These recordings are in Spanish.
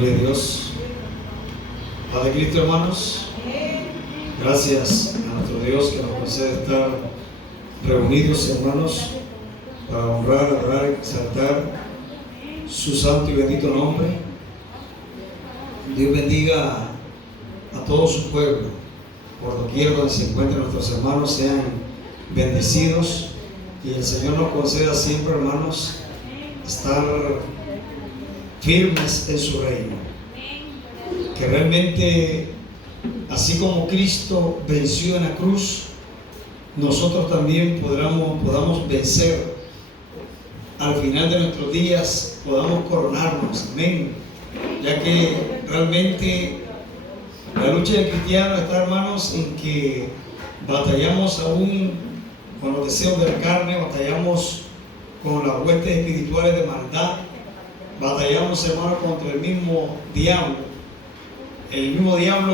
Gloria a Dios. Padre Cristo, hermanos, gracias a nuestro Dios que nos concede estar reunidos, hermanos, para honrar, adorar, exaltar su santo y bendito nombre. Dios bendiga a todo su pueblo, por doquier donde se encuentren nuestros hermanos, sean bendecidos, y el Señor nos conceda siempre, hermanos, estar firmes en su reino. Que realmente, así como Cristo venció en la cruz, nosotros también podamos vencer al final de nuestros días, podamos coronarnos, amén. Ya que realmente la lucha del cristiano está, hermanos, en que batallamos aún con los deseos de la carne, batallamos con las huestes espirituales de maldad, batallamos, hermanos, contra el mismo diablo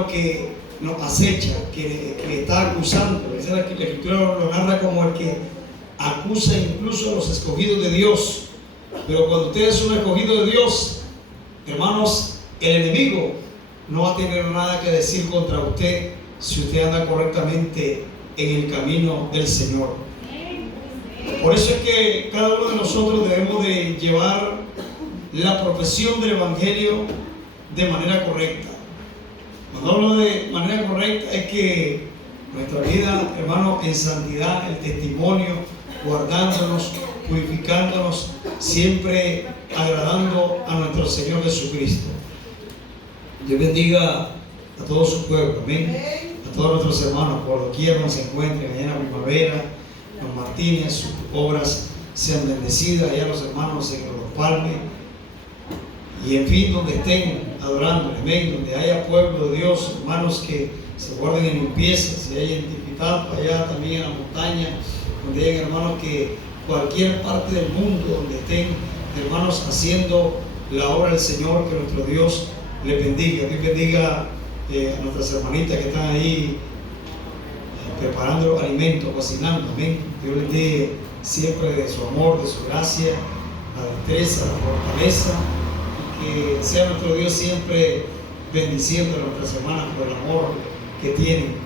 que nos acecha, que está acusando. Esa es la Escritura lo narra como el que acusa incluso a los escogidos de Dios. Pero cuando usted es un escogido de Dios, hermanos, el enemigo no va a tener nada que decir contra usted si usted anda correctamente en el camino del Señor. Por eso es que cada uno de nosotros debemos de llevar la profesión del Evangelio de manera correcta. Cuando hablo de manera correcta es que nuestra vida, hermano, en santidad, el testimonio, guardándonos, purificándonos, siempre agradando a nuestro Señor Jesucristo. Dios bendiga a todo su pueblo, amén. A todos nuestros hermanos, por doquier donde se encuentren, allá en la Primavera, los Martínez, sus obras sean bendecidas, allá los hermanos en Los Palmes, y en fin, donde estén adorando, amén, donde haya pueblo de Dios, hermanos que se guarden en limpieza, si hay identificado allá también en la montaña, donde hay hermanos que cualquier parte del mundo donde estén, hermanos, haciendo la obra del Señor, que nuestro Dios les bendiga. Dios bendiga a nuestras hermanitas que están ahí preparando los alimentos, cocinando, amén. Dios les dé siempre de su amor, de su gracia, la destreza, la fortaleza, que sea nuestro Dios siempre bendiciendo a nuestras hermanas por el amor que tienen.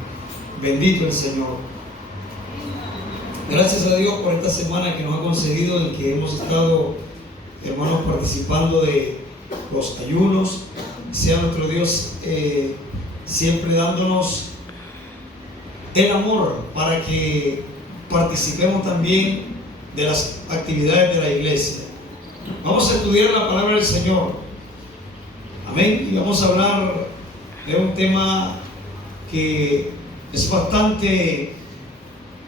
Bendito el Señor. Gracias a Dios por esta semana que nos ha concedido, en que hemos estado, hermanos, participando de los ayunos. Sea nuestro Dios siempre dándonos el amor para que participemos también de las actividades de la iglesia. Vamos a estudiar la palabra del Señor, amén, y vamos a hablar de un tema que es bastante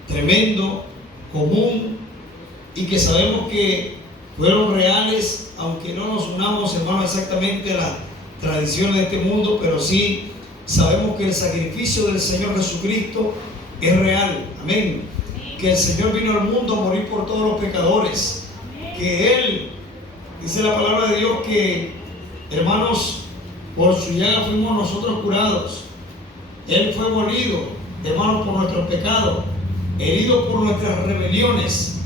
tremendo, común, y que sabemos que fueron reales, aunque no nos unamos, hermanos, exactamente a las tradiciones de este mundo, pero sí sabemos que el sacrificio del Señor Jesucristo es real, amén, que el Señor vino al mundo a morir por todos los pecadores, que Él, dice la palabra de Dios, que, hermanos, por su llaga fuimos nosotros curados. Él fue molido, hermanos, por nuestros pecados, herido por nuestras rebeliones,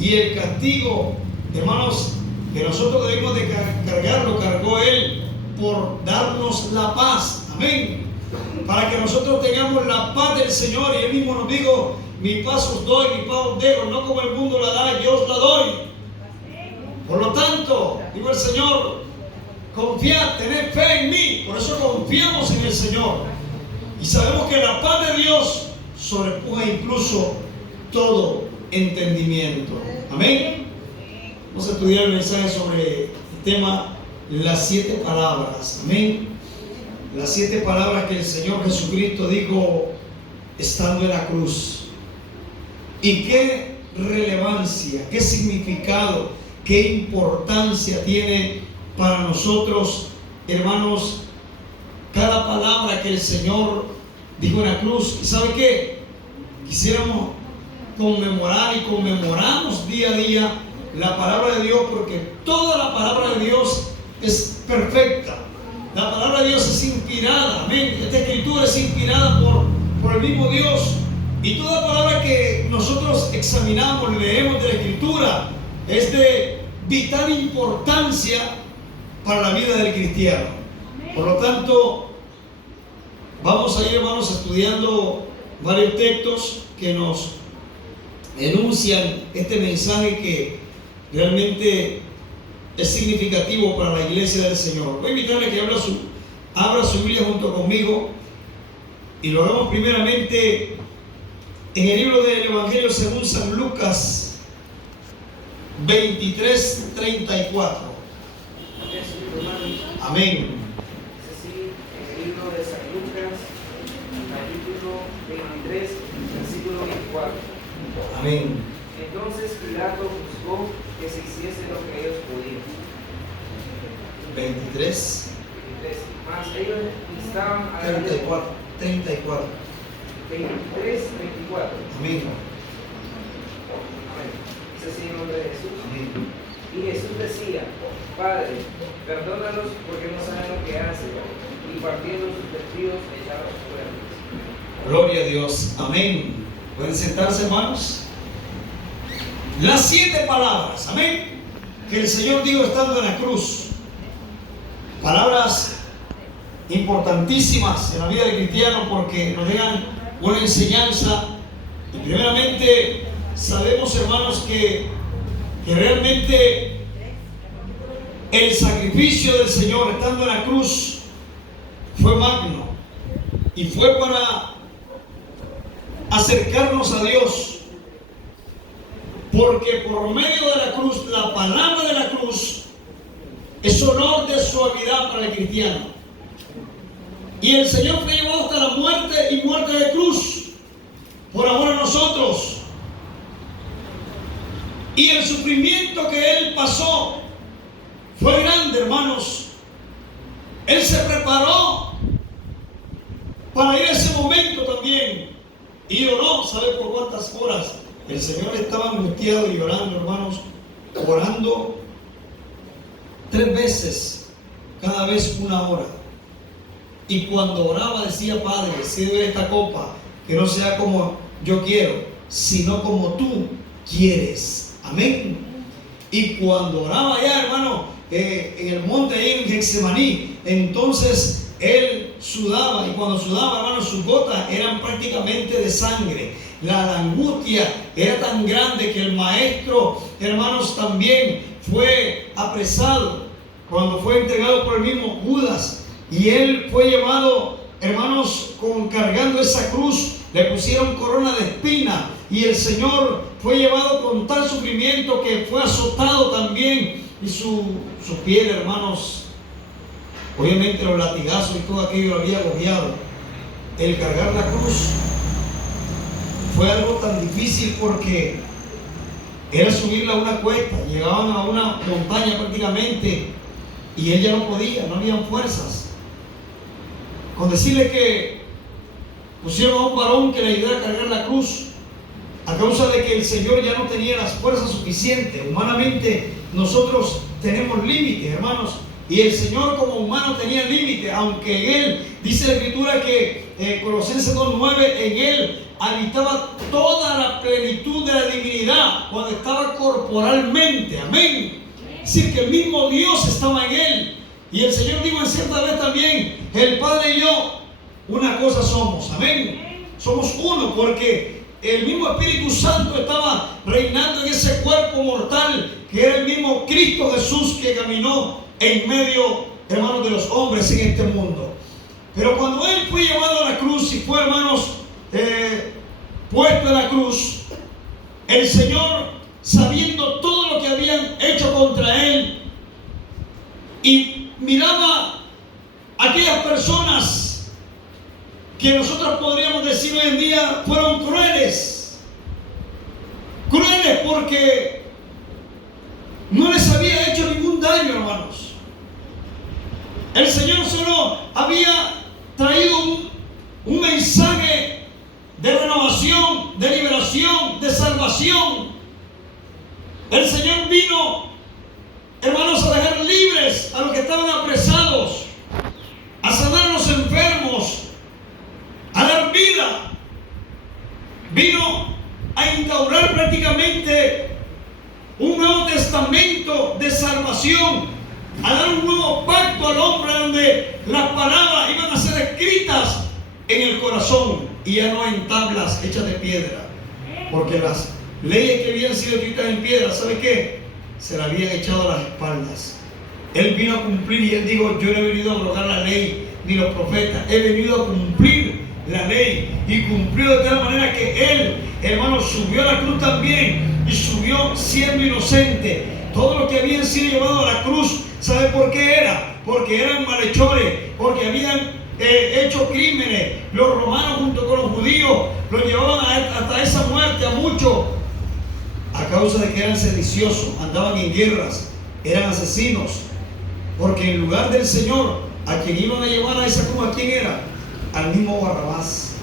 y el castigo, hermanos, que nosotros debemos de cargar, lo cargó Él por darnos la paz, amén, para que nosotros tengamos la paz del Señor. Y Él mismo nos dijo: mi paz os doy, mi paz os dejo, no como el mundo la da, yo os la doy. Por lo tanto, digo el Señor, confiad, tened fe en mí. Por eso confiamos en el Señor, y sabemos que la paz de Dios sobrepuja incluso todo entendimiento, amén. Vamos a estudiar el mensaje sobre el tema las 7 palabras, amén. Las 7 palabras que el Señor Jesucristo dijo estando en la cruz. Y qué relevancia, qué significado, qué importancia tiene para nosotros, hermanos, cada palabra que el Señor dijo en la cruz. ¿Y sabe qué? Quisiéramos conmemorar, y conmemoramos día a día la palabra de Dios, porque toda la palabra de Dios es perfecta. La palabra de Dios es inspirada, amén. Esta escritura es inspirada por el mismo Dios. Y toda palabra que nosotros examinamos, leemos de la escritura, es de vital importancia para la vida del cristiano. Por lo tanto, vamos a ir, hermanos, estudiando varios textos que nos enuncian este mensaje que realmente es significativo para la iglesia del Señor. Voy a invitarle a que abra su Biblia junto conmigo y lo hagamos primeramente en el libro del Evangelio según San Lucas 23:34. Amén. En el libro de San Lucas, capítulo 23, versículo 24. Amén. Entonces Pilato juzgó que se hiciese lo que ellos podían. 23. Mas ellos estaban a 34. 23, 24. Amén. Amén. Dice así en nombre de Jesús. Amén. Y Jesús decía: Padre, perdónalos porque no saben lo que hacen. Y partiendo sus vestidos echaron fuera. Gloria a Dios. Amén. ¿Pueden sentarse, hermanos? Las 7 palabras, amén, que el Señor dijo estando en la cruz. Palabras importantísimas en la vida del cristiano porque nos dejan una enseñanza. Y primeramente sabemos, hermanos, que realmente el sacrificio del Señor estando en la cruz fue magno y fue para acercarnos a Dios, porque por medio de la cruz, la palabra de la cruz es honor de suavidad para el cristiano. Y el Señor fue llevado hasta la muerte y muerte de cruz por amor a nosotros. Y el sufrimiento que Él pasó fue grande, hermanos. Él se preparó para ir a ese momento también. Y oró, ¿sabe por cuántas horas? El Señor estaba angustiado y llorando, hermanos, orando 3 veces, cada vez 1 hora. Y cuando oraba decía: Padre, sirve esta copa, que no sea como yo quiero, sino como tú quieres. Amén. Y cuando oraba allá, hermano, en el monte ahí en Getsemaní, entonces él sudaba, y cuando sudaba, hermano, sus gotas eran prácticamente de sangre. La angustia era tan grande que el maestro, hermanos, también fue apresado cuando fue entregado por el mismo Judas. Y él fue llevado, hermanos, cargando esa cruz. Le pusieron corona de espina. Y el Señor fue llevado con tal sufrimiento que fue azotado también. Y su piel, hermanos, obviamente los latigazos y todo aquello lo había agobiado. El cargar la cruz fue algo tan difícil porque era subirla a una cuesta. Llegaban a una montaña prácticamente y él ya no podía, no habían fuerzas. Con decirle que pusieron a un varón que le ayudara a cargar la cruz, a causa de que el Señor ya no tenía las fuerzas suficientes. Humanamente nosotros tenemos límites, hermanos, y el Señor como humano tenía límites, aunque en Él, dice la Escritura que Colosenses 2:9, en Él habitaba toda la plenitud de la divinidad cuando estaba corporalmente. Amén. Es decir, que el mismo Dios estaba en Él. Y el Señor dijo en cierta vez también: el Padre y yo, una cosa somos. Amén. Somos uno, porque el mismo Espíritu Santo estaba reinando en ese cuerpo mortal, que era el mismo Cristo Jesús que caminó en medio, hermanos, de los hombres en este mundo. Pero cuando Él fue llevado a la cruz y fue, hermanos, puesto en la cruz, el Señor, sabiendo todo lo que habían hecho contra Él, y miraba a aquellas personas que nosotros podríamos decir hoy en día fueron crueles. Crueles porque no les había hecho ningún daño, hermanos. El Señor solo había traído un mensaje de renovación, de liberación, de salvación. El Señor vino, hermanos, a dejar libres a los que estaban apresados, a sanar a los enfermos, a dar vida. Vino a instaurar prácticamente un nuevo testamento de salvación a dar un nuevo pacto al hombre donde las palabras iban a ser escritas en el corazón y ya no en tablas hechas de piedra, porque las leyes que habían sido escritas en piedra, ¿sabe qué? Se las habían echado a las espaldas. Él vino a cumplir y él dijo: yo no he venido a abrogar la ley ni los profetas, he venido a cumplir la ley, y cumplió de tal manera que él, hermano, subió a la cruz también, y subió siendo inocente. Todo lo que habían sido llevados a la cruz, ¿sabe por qué era? Porque eran malhechores, porque habían hecho crímenes. Los romanos junto con los judíos los llevaban hasta esa muerte a muchos, a causa de que eran sediciosos, andaban en guerras, eran asesinos. Porque en lugar del Señor, a quien iban a llevar a esa cruz, ¿a quién era? Al mismo Barrabás.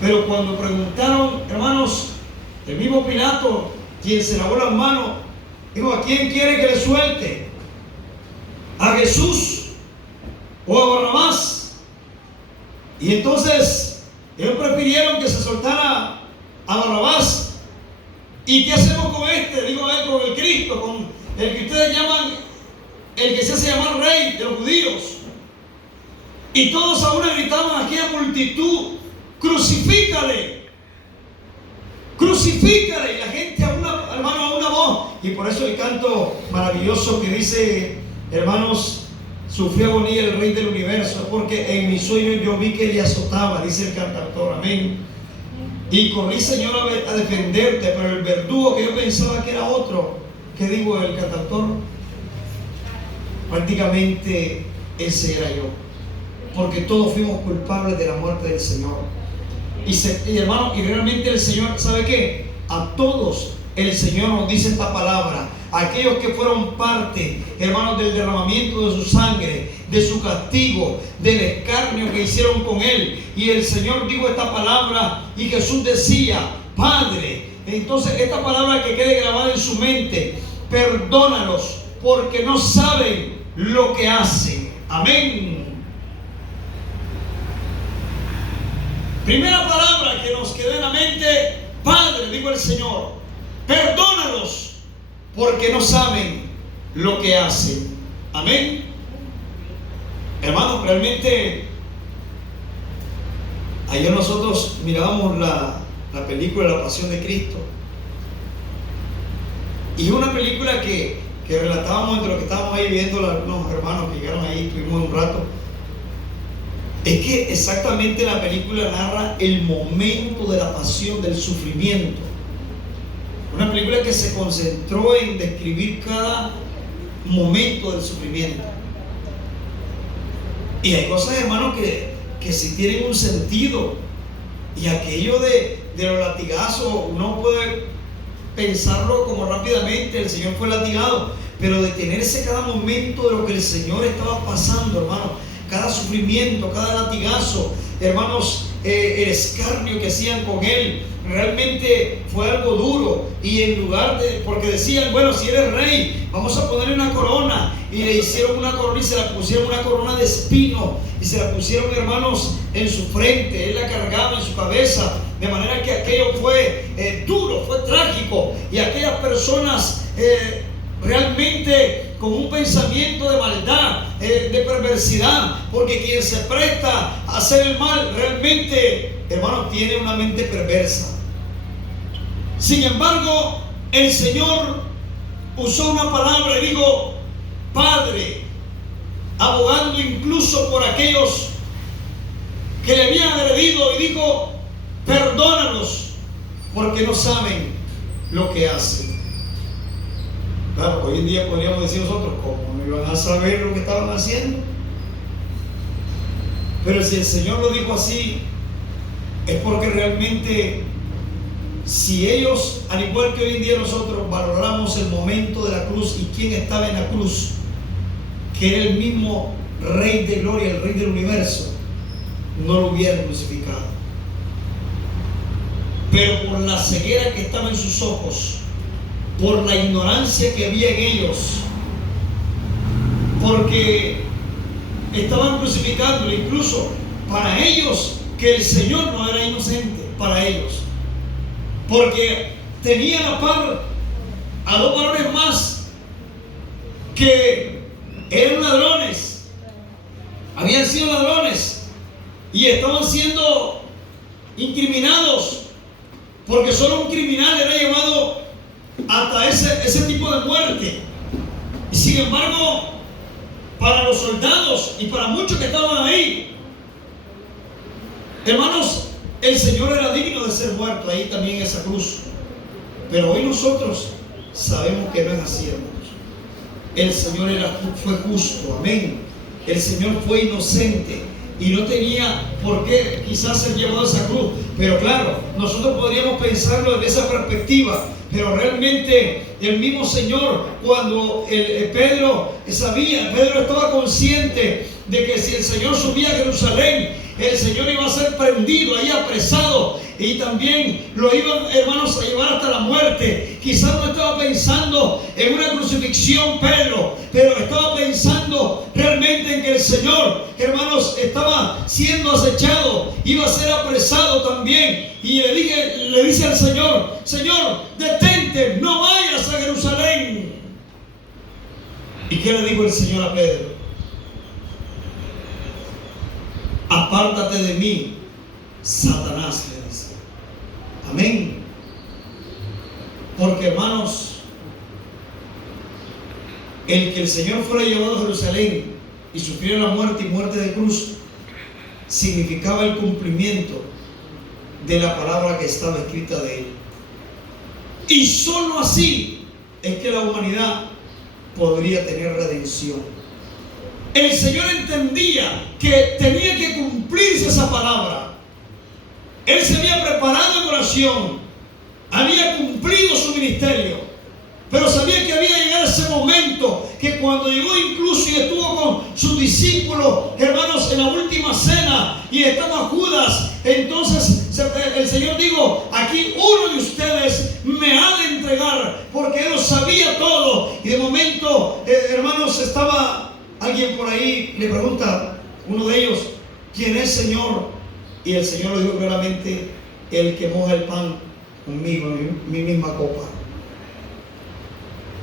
Pero cuando preguntaron, hermanos, el mismo Pilato, quien se lavó las manos, dijo: ¿a quién quiere que le suelte? ¿A Jesús o a Barrabás? Y entonces ellos prefirieron que se soltara a Barrabás. ¿Y qué hacemos con este? Digo, con el Cristo, con el que ustedes llaman, el que se hace llamar rey de los judíos. Y todos a una gritaban, aquella multitud: crucifícale, crucifícale. Y la gente hermano, a una voz. Y por eso el canto maravilloso que dice: hermanos, sufrió agonía el Rey del universo, porque en mi sueño yo vi que le azotaba, dice el cantautor. Amén. Y corrí, Señor, a defenderte, pero el verdugo que yo pensaba que era otro, ¿qué digo el cantautor? Prácticamente ese era yo, porque todos fuimos culpables de la muerte del Señor. Y hermano, y realmente el Señor, ¿sabe qué? A todos el Señor nos dice esta palabra: aquellos que fueron parte, hermanos, del derramamiento de su sangre, de su castigo, del escarnio que hicieron con Él. Y el Señor dijo esta palabra, y Jesús decía: Padre. Entonces esta palabra que quede grabada en su mente: perdónalos, porque no saben lo que hacen. Amén. Primera palabra que nos quedó en la mente: Padre, dijo el Señor, perdónalos, porque no saben lo que hacen. Amén. Hermanos, realmente ayer nosotros mirábamos la película La Pasión de Cristo, y una película que relatábamos entre los que estábamos ahí viendo, algunos hermanos que llegaron ahí, estuvimos un rato. Es que exactamente la película narra el momento de la pasión, del sufrimiento. Una película que se concentró en describir cada momento del sufrimiento. Y hay cosas, hermanos, que sí tienen un sentido. Y aquello de los latigazos, uno puede pensarlo como rápidamente: el Señor fue latigado. Pero detenerse cada momento de lo que el Señor estaba pasando, hermano, cada sufrimiento, cada latigazo, hermanos, el escarnio que hacían con Él, realmente fue algo duro. Y en lugar de, porque decían: bueno, si eres rey, vamos a ponerle una corona. Y le hicieron una corona y se la pusieron una corona de espino, y se la pusieron, hermanos, en su frente. Él la cargaba en su cabeza, de manera que aquello fue duro, fue trágico. Y aquellas personas realmente con un pensamiento de maldad, de perversidad, porque quien se presta a hacer el mal realmente, hermano, tiene una mente perversa. Sin embargo, el Señor usó una palabra y dijo: Padre, abogando incluso por aquellos que le habían agredido, y dijo: perdónalos, porque no saben lo que hacen. Claro, hoy en día podríamos decir nosotros: ¿cómo no iban a saber lo que estaban haciendo? Pero si el Señor lo dijo así, es porque realmente, si ellos, al igual que hoy en día nosotros, valoramos el momento de la cruz y quién estaba en la cruz, que era el mismo Rey de Gloria, el Rey del universo, no lo hubieran crucificado. Pero por la ceguera que estaba en sus ojos, por la ignorancia que había en ellos, porque estaban crucificándolo, incluso para ellos, que el Señor no era inocente, para ellos, porque tenían a par a dos varones más que eran ladrones, habían sido ladrones y estaban siendo incriminados, porque solo un criminal era llevado hasta ese tipo de muerte. Y sin embargo, para los soldados y para muchos que estaban ahí, hermanos, el Señor era digno de ser muerto ahí también en esa cruz. Pero hoy nosotros sabemos que no es así, hermanos. El Señor fue justo, amén. El Señor fue inocente y no tenía por qué quizás ser llevado a esa cruz. Pero claro, nosotros podríamos pensarlo desde esa perspectiva, pero realmente el mismo Señor, cuando Pedro estaba consciente de que si el Señor subía a Jerusalén, el Señor iba a ser prendido, ahí apresado, y también lo iban, hermanos, a llevar hasta la muerte. Quizás no estaba pensando en una crucifixión Pedro, pero estaba pensando realmente en que el Señor, hermanos, estaba siendo acechado, iba a ser apresado también. Y le dice al Señor: Señor, detente, no vayas a Jerusalén. ¿Y qué le dijo el Señor a Pedro? Apártate de mí, Satanás, le dice. Amén. Porque, hermanos, el que el Señor fuera llevado a Jerusalén y sufriera la muerte y muerte de cruz, significaba el cumplimiento de la palabra que estaba escrita de él. Y solo así es que la humanidad podría tener redención. El Señor entendía que tenía que cumplirse esa palabra. Él se había preparado en oración, había cumplido su ministerio, pero sabía que había llegado ese momento que cuando llegó incluso y estuvo con sus discípulos, hermanos, en la última cena, y estaba Judas, entonces el Señor dijo: aquí uno de ustedes me ha de entregar, porque Él lo sabía todo. Y de momento, hermanos, estaba alguien por ahí, le pregunta uno de ellos: ¿quién es, Señor? Y el Señor le dijo claramente: el que moja el pan conmigo en mi misma copa.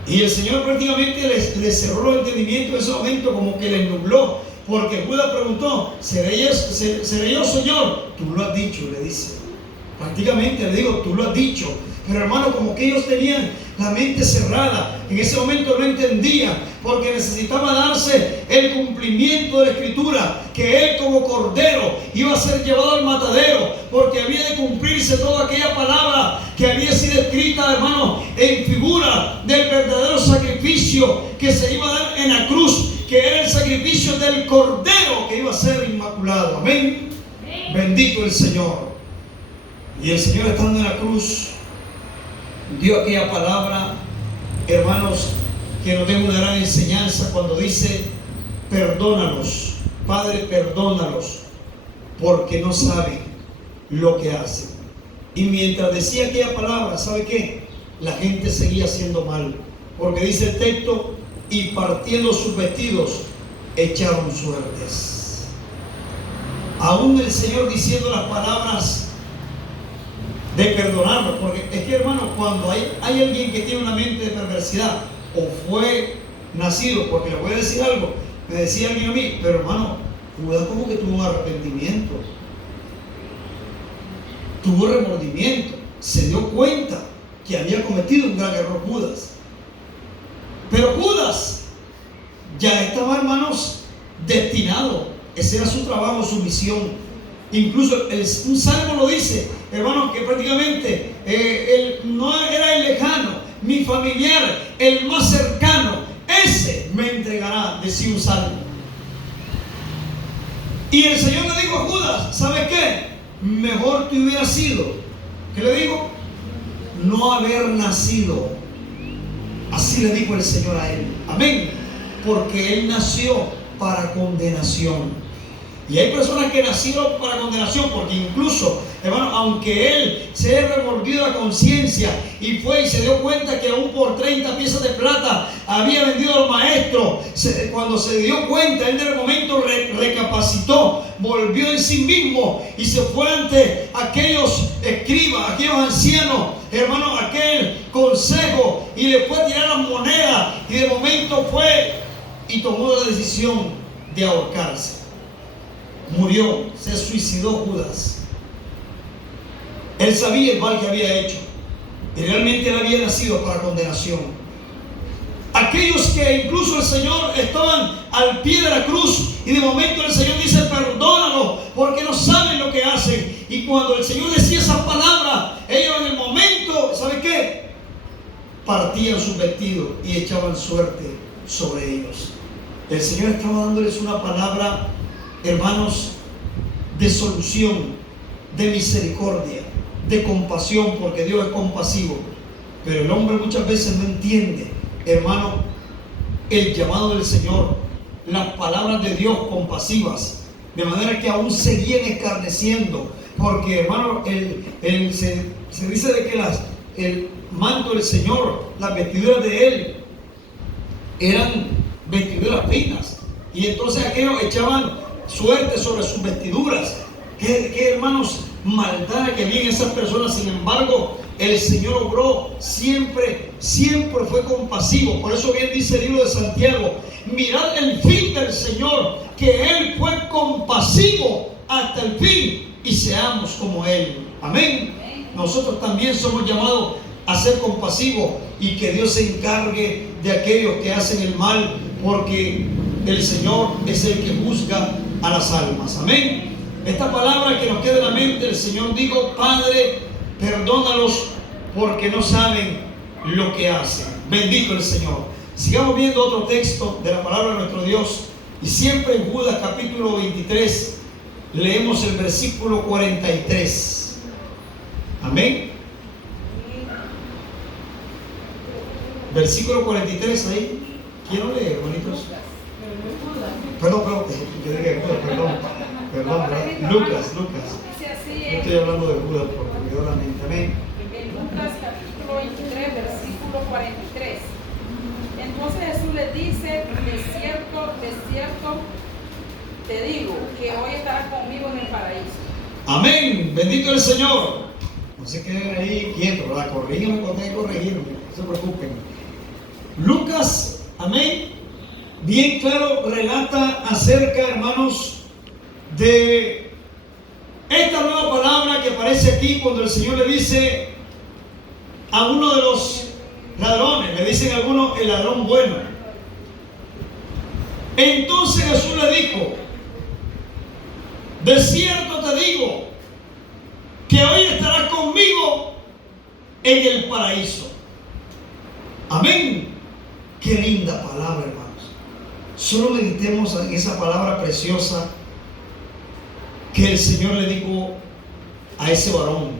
Y el Señor prácticamente le cerró el entendimiento en ese momento, como que le nubló, porque Judas preguntó: ¿seré yo, Señor? Tú lo has dicho, le dice. Prácticamente le digo: tú lo has dicho. Pero, hermano, como que ellos tenían la mente cerrada, en ese momento no entendían, porque necesitaba darse el cumplimiento de la Escritura, que Él como Cordero iba a ser llevado al matadero, porque había de cumplirse toda aquella palabra que había sido escrita, hermano, en figura del verdadero sacrificio que se iba a dar en la cruz, que era el sacrificio del Cordero que iba a ser inmaculado. Amén. Bendito el Señor. Y el Señor, estando en la cruz, dio aquella palabra, hermanos, que nos deja una gran enseñanza cuando dice: perdónalos, Padre, perdónalos, porque no saben lo que hacen. Y mientras decía aquella palabra, ¿sabe qué? La gente seguía haciendo mal, porque dice el texto: y partiendo sus vestidos, echaron suertes. Aún el Señor diciendo las palabras de perdonarlos, porque es que, hermano, cuando hay alguien que tiene una mente de perversidad, o fue nacido, porque le voy a decir algo, me decía alguien a mí: pero hermano, Judas como que tuvo un arrepentimiento, tuvo remordimiento, se dio cuenta que había cometido un gran error Judas. Pero Judas ya estaba, hermanos, destinado. Ese era su trabajo, su misión. Incluso un salmo lo dice, hermano, que prácticamente no era el lejano, mi familiar, el más cercano, ese me entregará, decía un salmo. Y el Señor le dijo a Judas: ¿sabe qué? Mejor te hubiera sido, ¿qué le digo? No haber nacido. Así le dijo el Señor a él. Amén. Porque él nació para condenación. Y hay personas que nacieron para condenación, porque incluso, hermano, aunque él se haya remordido la conciencia y fue y se dio cuenta que aún por 30 piezas de plata había vendido al maestro, cuando se dio cuenta, él de momento recapacitó, volvió en sí mismo y se fue ante aquellos escribas, aquellos ancianos, hermano, aquel consejo, y le fue a tirar las monedas, y de momento fue y tomó la decisión de ahorcarse. Murió, se suicidó Judas. Él sabía el mal que había hecho y realmente él había nacido para condenación. Aquellos que incluso el Señor estaban al pie de la cruz y de momento el Señor dice: perdónalo porque no saben lo que hacen. Y cuando el Señor decía esas palabras, ellos en el momento, ¿sabe qué? Partían sus vestidos y echaban suerte sobre ellos. El Señor estaba dándoles una palabra, hermanos, de solución, de misericordia, de compasión, porque Dios es compasivo. Pero el hombre muchas veces no entiende, hermano, el llamado del Señor, las palabras de Dios compasivas, de manera que aún seguían escarneciendo, porque, hermano, se dice de que el manto del Señor, las vestiduras de Él, eran vestiduras finas, y entonces aquellos echaban suerte sobre sus vestiduras. ¿Qué, hermanos, maldad que había en esas personas? Sin embargo, el Señor obró siempre fue compasivo. Por eso bien dice el libro de Santiago: mirad el fin del Señor, que Él fue compasivo hasta el fin, y seamos como Él. Amén. Nosotros también somos llamados a ser compasivos, y que Dios se encargue de aquellos que hacen el mal, porque el Señor es el que juzga a las almas. Amén. Esta palabra que nos queda en la mente, el Señor dijo: Padre, perdónalos porque no saben lo que hacen. Bendito el Señor. Sigamos viendo otro texto de la palabra de nuestro Dios, y siempre en Judas capítulo 23 leemos el versículo 43. Amén. Versículo 43 ahí. Quiero leer, hermanitos. Perdón, Lucas. Yo estoy hablando de Judas porque me dio la mente. Amén. En Lucas capítulo 23, versículo 43. Entonces Jesús les dice: de cierto te digo que hoy estarás conmigo en el paraíso. Amén. Bendito el Señor. No se queden ahí quietos, ¿verdad? Corríganme cuando hay que corregirme, no se preocupen. Lucas, amén, bien claro relata acerca, hermanos, de esta nueva palabra que aparece aquí cuando el Señor le dice a uno de los ladrones, le dicen a alguno el ladrón bueno. Entonces Jesús le dijo: de cierto te digo que hoy estarás conmigo en el paraíso. Amén. Qué linda palabra, hermanos. Solo meditemos en esa palabra preciosa que el Señor le dijo a ese varón: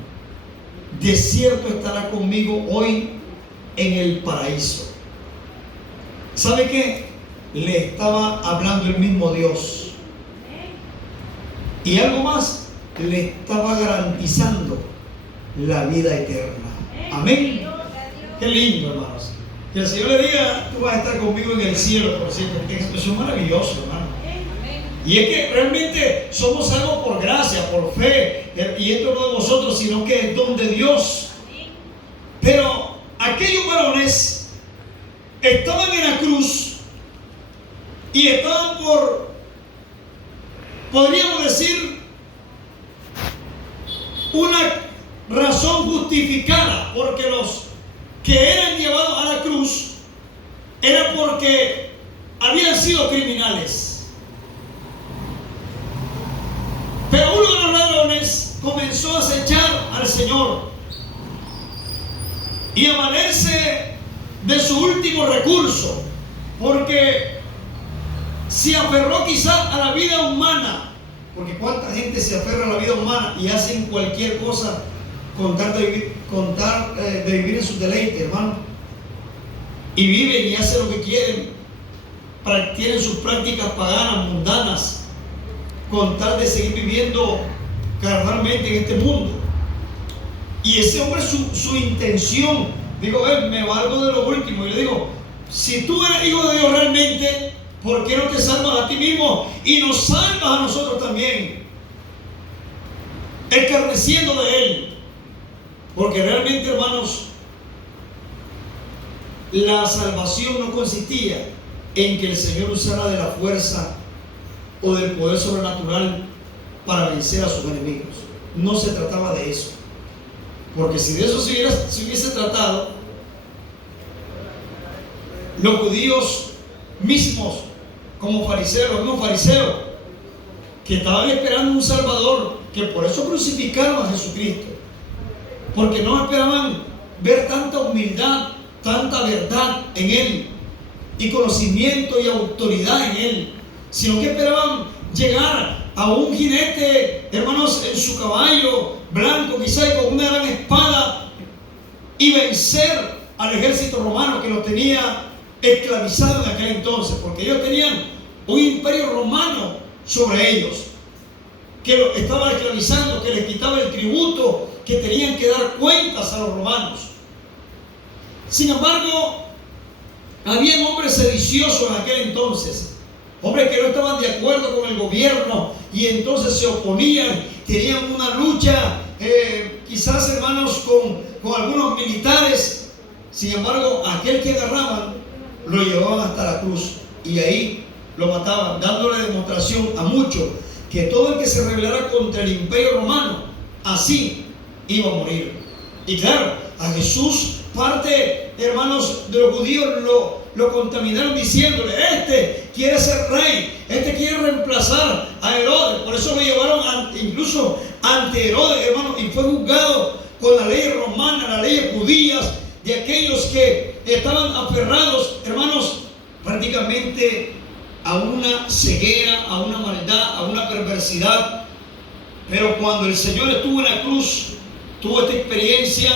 de cierto estará conmigo hoy en el paraíso. ¿Sabe qué? Le estaba hablando el mismo Dios. Y algo más, le estaba garantizando la vida eterna. Amén. Qué lindo, hermanos. Que el Señor le diga: tú vas a estar conmigo en el cielo por siempre. Eso es maravilloso, hermano. Y es que realmente somos salvos por gracia, por fe, y esto no de vosotros, sino que es don de Dios. Pero aquellos varones estaban en la cruz y estaban podríamos decir, una razón justificada, porque los que eran llevados a la cruz era porque habían sido criminales. Pero uno de los ladrones comenzó a acechar al Señor y a valerse de su último recurso, porque se aferró quizás a la vida humana, porque cuánta gente se aferra a la vida humana y hacen cualquier cosa con tal de vivir en su deleite, hermano, y viven y hacen lo que quieren, tienen sus prácticas paganas, mundanas, con tal de seguir viviendo carnalmente en este mundo. Y ese hombre, su intención, digo, me valgo de lo último, y le digo: si tú eres hijo de Dios realmente, ¿por qué no te salvas a ti mismo y nos salvas a nosotros también? Escarneciendo de Él. Porque realmente, hermanos, la salvación no consistía en que el Señor usara de la fuerza o del poder sobrenatural para vencer a sus enemigos. No se trataba de eso, porque si de eso se hubiese tratado, los judíos mismos, como fariseos, los mismos fariseos, que estaban esperando un Salvador, que por eso crucificaron a Jesucristo, porque no esperaban ver tanta humildad, tanta verdad en Él, y conocimiento y autoridad en Él, sino que esperaban llegar a un jinete, hermanos, en su caballo blanco, quizás con una gran espada, y vencer al ejército romano que lo tenía esclavizado en aquel entonces, porque ellos tenían un imperio romano sobre ellos, que lo estaba esclavizando, que les quitaba el tributo, que tenían que dar cuentas a los romanos. Sin embargo, habían hombres sediciosos en aquel entonces, hombres que no estaban de acuerdo con el gobierno y entonces se oponían, tenían una lucha, quizás, hermanos, con algunos militares. Sin embargo, aquel que agarraban lo llevaban hasta la cruz y ahí lo mataban, dándole demostración a muchos que todo el que se rebelara contra el imperio romano, así iba a morir. Y claro, a Jesús, parte, hermanos, de los judíos lo contaminaron diciéndole: este quiere ser rey, este quiere reemplazar a Herodes. Por eso lo llevaron incluso ante Herodes, hermanos, y fue juzgado con la ley romana, las leyes judías, de aquellos que estaban aferrados, hermanos, prácticamente a una ceguera, a una maldad, a una perversidad. Pero cuando el Señor estuvo en la cruz, tuvo esta experiencia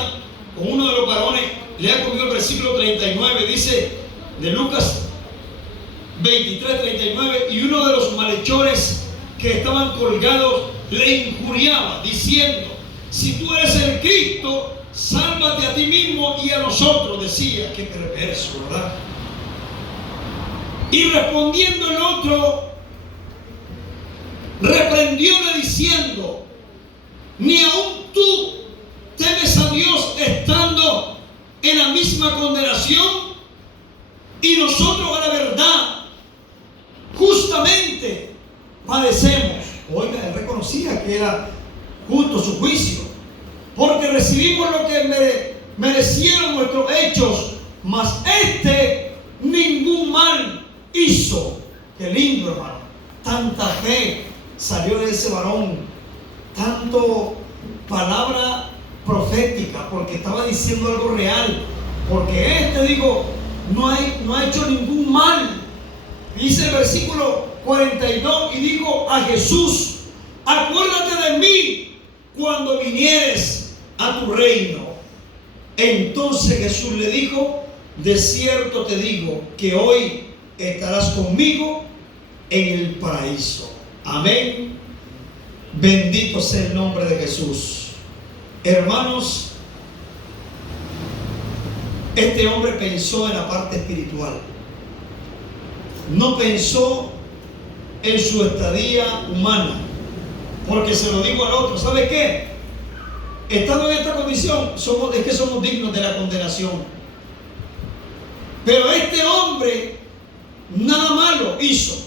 con uno de los varones. Lea conmigo el versículo 39, dice de Lucas 23, 39: y uno de los malhechores que estaban colgados le injuriaba, diciendo: si tú eres el Cristo, sálvate a ti mismo y a nosotros. Decía, qué perverso, ¿verdad? Y respondiendo el otro, reprendióle diciendo: ni aun tú temes a Dios estando en la misma condenación. Y nosotros, a la verdad, justamente padecemos. Oiga, él reconocía que era justo su juicio, porque recibimos lo que merecieron nuestros hechos, mas este ningún mal hizo. Qué lindo, hermano. Tanta fe salió de ese varón, tanto palabra profética, porque estaba diciendo algo real, porque no ha hecho ningún mal. Dice el versículo 42: y dijo a Jesús: acuérdate de mí cuando vinieres a tu reino. Entonces Jesús le dijo: de cierto te digo que hoy estarás conmigo en el paraíso. Amén. Bendito sea el nombre de Jesús. Hermanos, este hombre pensó en la parte espiritual, no pensó en su estadía humana, porque se lo digo al otro: ¿sabe qué? Estando en esta condición, somos dignos de la condenación. Pero este hombre nada malo hizo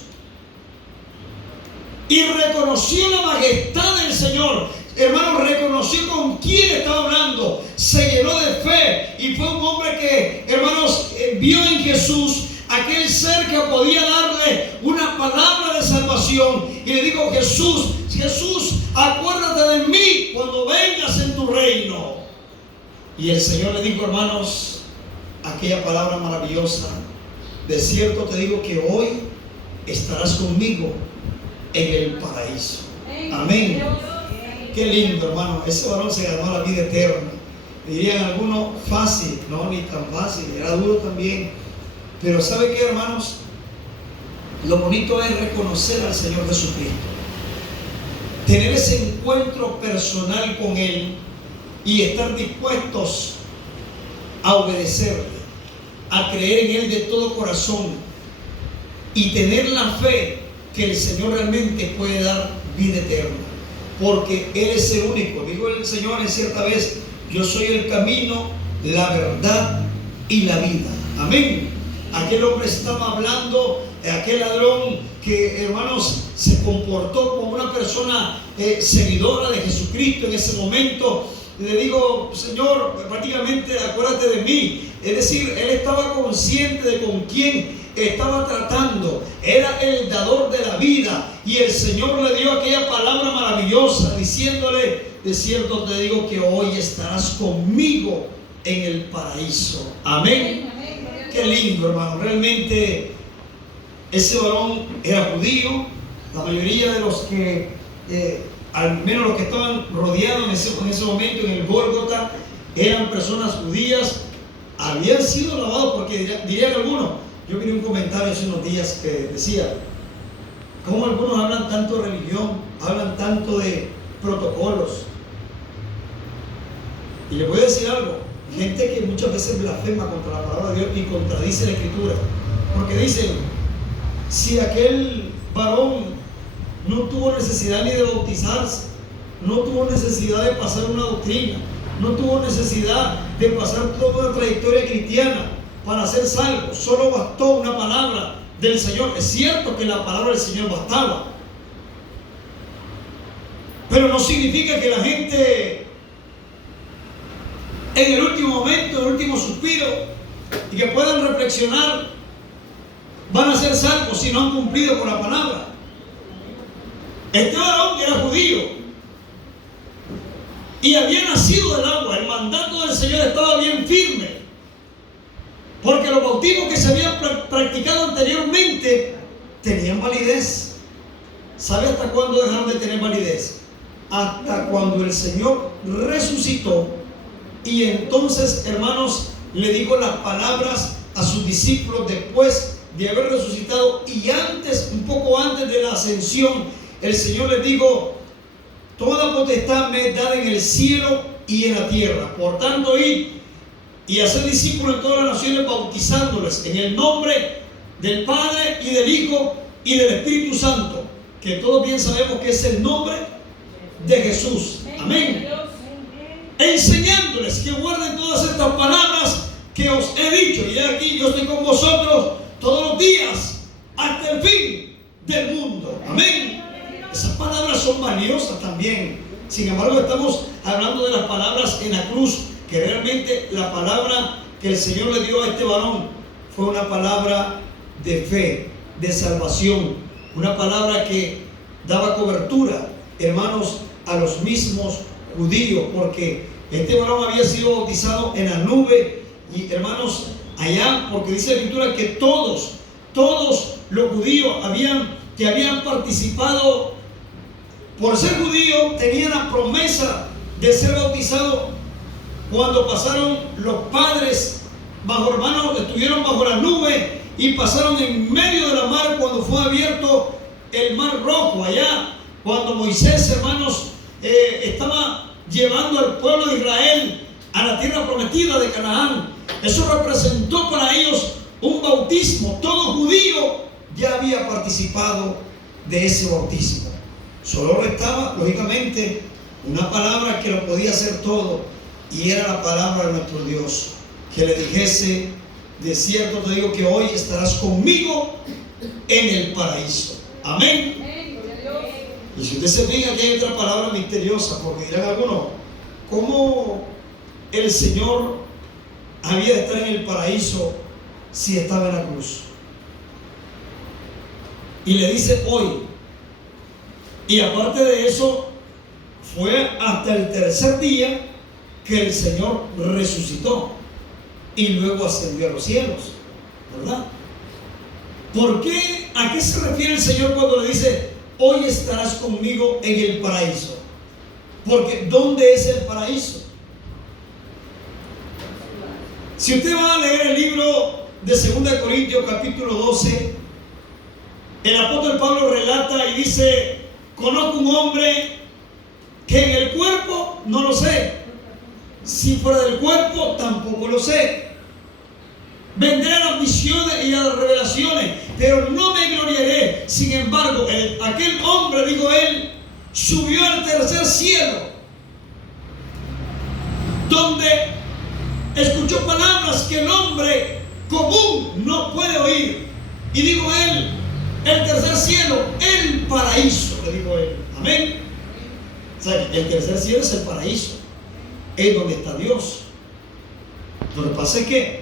y reconoció la majestad del Señor. Hermano, reconoció con quién estaba hablando, se llenó de fe y fue un hombre que, hermanos, vio en Jesús aquel ser que podía darle una palabra de salvación, y le dijo: Jesús, acuérdate de mí cuando vengas en tu reino. Y el Señor le dijo, hermanos, aquella palabra maravillosa: de cierto te digo que hoy estarás conmigo en el paraíso. Amén. Qué lindo, hermano. Ese varón se ganó la vida eterna. Dirían algunos: fácil. No, ni tan fácil, era duro también. Pero ¿sabe qué, hermanos? Lo bonito es reconocer al Señor Jesucristo, tener ese encuentro personal con Él y estar dispuestos a obedecerle, a creer en Él de todo corazón y tener la fe que el Señor realmente puede dar vida eterna, porque Él es el único. Dijo el Señor en cierta vez: yo soy el camino, la verdad y la vida. Amén. aquel hombre estaba hablando, aquel ladrón que, hermanos, se comportó como una persona seguidora de Jesucristo en ese momento. Le digo, Señor, prácticamente acuérdate de mí. Es decir, él estaba consciente de con quién estaba tratando. Era el dador de la vida, y el Señor le dio aquella palabra maravillosa diciéndole: de cierto te digo que hoy estarás conmigo en el paraíso. Amén. Qué lindo, hermano. Realmente ese varón era judío. La mayoría de los que al menos los que estaban rodeados en ese momento en el Gólgota eran personas judías. Habían sido lavados, porque dirían algunos. Yo vi un comentario hace unos días que decía: ¿cómo algunos hablan tanto de religión, hablan tanto de protocolos? Y le voy a decir algo: gente que muchas veces blasfema contra la palabra de Dios y contradice la Escritura, porque dicen: si aquel varón no tuvo necesidad ni de bautizarse, no tuvo necesidad de pasar una doctrina, no tuvo necesidad de pasar toda una trayectoria cristiana para ser salvo, solo bastó una palabra del Señor. Es cierto que la palabra del Señor bastaba, pero no significa que la gente en el último momento, en el último suspiro, y que puedan reflexionar, van a ser salvos si no han cumplido con la palabra. Este varón era judío y había nacido del agua. El mandato del Señor estaba bien firme, porque los bautismos que se habían practicado anteriormente tenían validez. ¿Sabe hasta cuándo dejaron de tener validez? Hasta cuando el Señor resucitó, y entonces, hermanos, le dijo las palabras a sus discípulos después de haber resucitado, y antes, un poco antes de la ascensión. El Señor les dijo: toda potestad me es dada en el cielo y en la tierra. Por tanto, id y hacer discípulos en todas las naciones, bautizándoles en el nombre del Padre y del Hijo y del Espíritu Santo, que todos bien sabemos que es el nombre de Jesús. Amén. Enseñándoles que guarden todas estas palabras que os he dicho. Y aquí yo estoy con vosotros todos los días hasta el fin del mundo. Amén. Esas palabras son valiosas también. Sin embargo, estamos hablando de las palabras en la cruz, que realmente la palabra que el Señor le dio a este varón fue una palabra de fe, de salvación, una palabra que daba cobertura, hermanos, a los mismos judíos, porque este varón había sido bautizado en la nube. Y hermanos, allá, porque dice la Escritura que todos los judíos que habían participado por ser judíos tenían la promesa de ser bautizados cuando pasaron los padres estuvieron bajo la nube y pasaron en medio de la mar cuando fue abierto el mar rojo. Allá cuando Moisés, hermanos, estaba llevando al pueblo de Israel a la tierra prometida de Canaán, eso representó para ellos un bautismo. Todo judío ya había participado de ese bautismo. Solo restaba, lógicamente, una palabra que lo podía hacer todo, y era la palabra de nuestro Dios, que le dijese: de cierto te digo que hoy estarás conmigo en el paraíso. Amén. Y si usted se fija que hay otra palabra misteriosa, porque dirán algunos: ¿cómo el Señor había de estar en el paraíso si estaba en la cruz? Y le dice hoy. Y aparte de eso, fue hasta el tercer día que el Señor resucitó y luego ascendió a los cielos, ¿verdad? ¿Por qué? ¿A qué se refiere el Señor cuando le dice: hoy estarás conmigo en el paraíso? Porque ¿dónde es el paraíso? Si usted va a leer el libro de 2 Corintios capítulo 12, el apóstol Pablo relata y dice: conozco un hombre que en el cuerpo no lo sé, si fuera del cuerpo tampoco lo sé. Vendré a las visiones y a las revelaciones, pero no me gloriaré. Sin embargo, aquel hombre, dijo él, subió al tercer cielo, donde escuchó palabras que el hombre común no puede oír. Y dijo él, el tercer cielo, el paraíso, le dijo él. Amén. O sea, el tercer cielo es el paraíso, es donde está Dios. Lo que pasa es que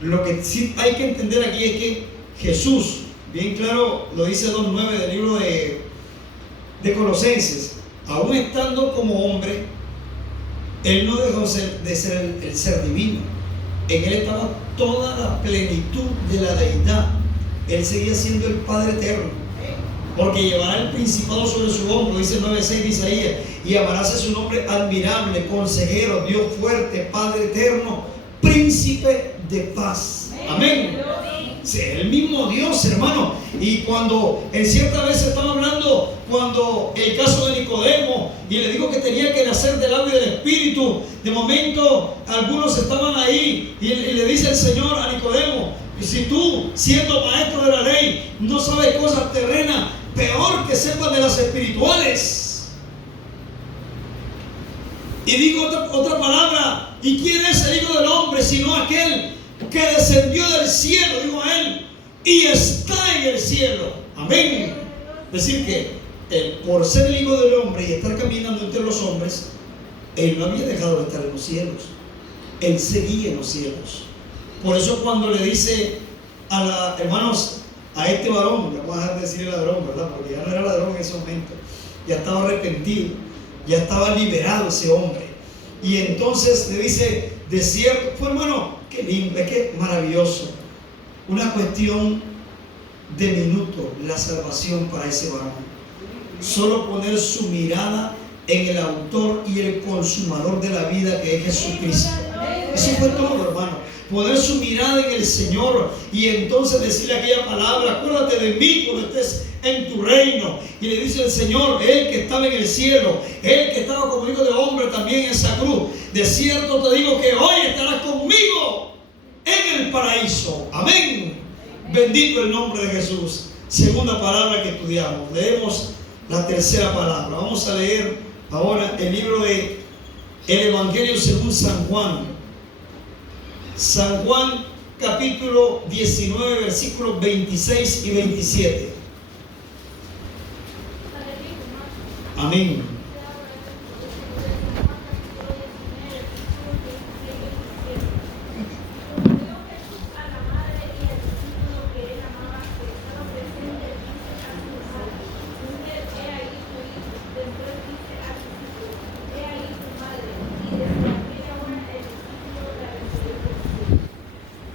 lo que sí hay que entender aquí es que Jesús, bien claro, lo dice 2:9 del libro de Colosenses, aún estando como hombre, Él no dejó de ser el ser divino. En Él estaba toda la plenitud de la deidad. Él seguía siendo el Padre eterno, porque llevará el principado sobre su hombro, dice 9:6 de Isaías, y amarás a su nombre admirable, consejero, Dios fuerte, Padre eterno, príncipe de paz. Amén. Sí, el mismo Dios, hermano. Y cuando en cierta vez estaba hablando, cuando el caso de Nicodemo, y le dijo que tenía que nacer del agua y del Espíritu, de momento algunos estaban ahí y le dice el Señor a Nicodemo, y si tú, siendo maestro de la ley, no sabes cosas terrenas, peor que sepas de las espirituales. Y digo otra palabra, ¿y quién es el Hijo del Hombre sino aquel que descendió del cielo? Dijo a él, y está en el cielo. Amén. Es decir que por ser el Hijo del Hombre y estar caminando entre los hombres, Él no había dejado de estar en los cielos. Él seguía en los cielos. Por eso cuando le dice hermanos, a este varón, le vamos a dejar de decirle ladrón, ¿verdad? Porque ya no era ladrón en ese momento, ya estaba arrepentido, ya estaba liberado ese hombre. Y entonces le dice, de cierto, pues hermano, qué lindo, es que maravilloso. Una cuestión de minutos, la salvación para ese varón. Solo poner su mirada en el autor y el consumador de la vida, que es Jesucristo. Eso fue todo, hermano. Poner su mirada en el Señor y entonces decirle aquella palabra, acuérdate de mí cuando estés en tu reino. Y le dice el Señor, Él que estaba en el cielo, Él que estaba como Hijo de hombre también en esa cruz, de cierto te digo que hoy estarás conmigo en el paraíso. Amén. Bendito el nombre de Jesús. Segunda palabra que estudiamos. Leemos la tercera palabra. Vamos a leer ahora el libro de el Evangelio según San Juan. San Juan capítulo 19 versículos 26 y 27. Amén.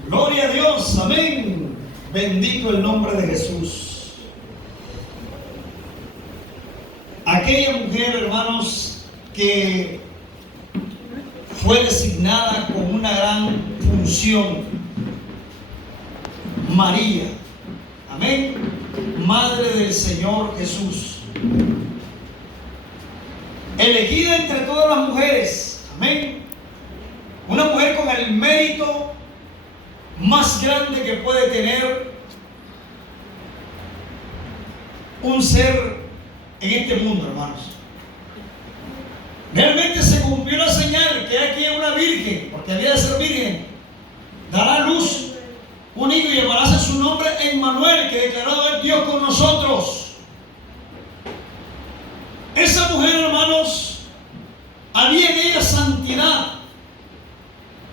Gloria a Dios, amén. Bendito el nombre de Jesús. Aquella mujer, hermanos, que fue designada con una gran función, María, amén, Madre del Señor Jesús, elegida entre todas las mujeres, amén, una mujer con el mérito más grande que puede tener un ser en este mundo, hermanos. Realmente se cumplió la señal que aquí hay una virgen, porque había de ser virgen, dará a luz un hijo y llamarás a su nombre Emmanuel, que declarado es Dios con nosotros. Esa mujer, hermanos, había en ella santidad,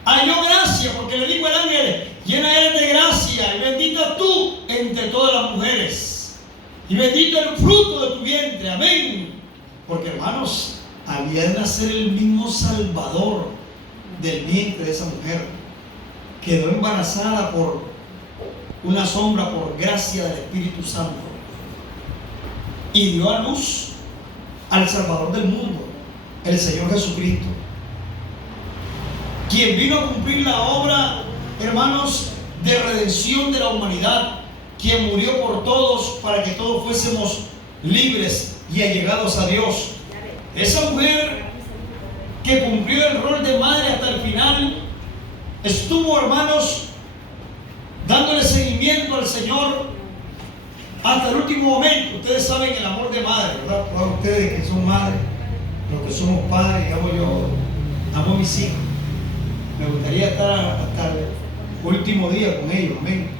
halló gracia, porque le dijo el ángel, llena eres de gracia y bendita tú entre todas las mujeres y bendito el fruto de tu vientre, amén. Porque, hermanos, había de nacer el mismo Salvador del vientre de esa mujer. Quedó embarazada por una sombra, por gracia del Espíritu Santo, y dio a luz al Salvador del mundo, el Señor Jesucristo, quien vino a cumplir la obra, hermanos, de redención de la humanidad, quien murió por todos para que todos fuésemos libres y allegados a Dios. Esa mujer que cumplió el rol de madre hasta el final, estuvo, hermanos, dándole seguimiento al Señor hasta el último momento. Ustedes saben el amor de madre, ¿verdad? Todos ustedes que son madres, los que somos padres, digamos, yo amo a mis hijos. Me gustaría estar hasta último día con ellos, amén.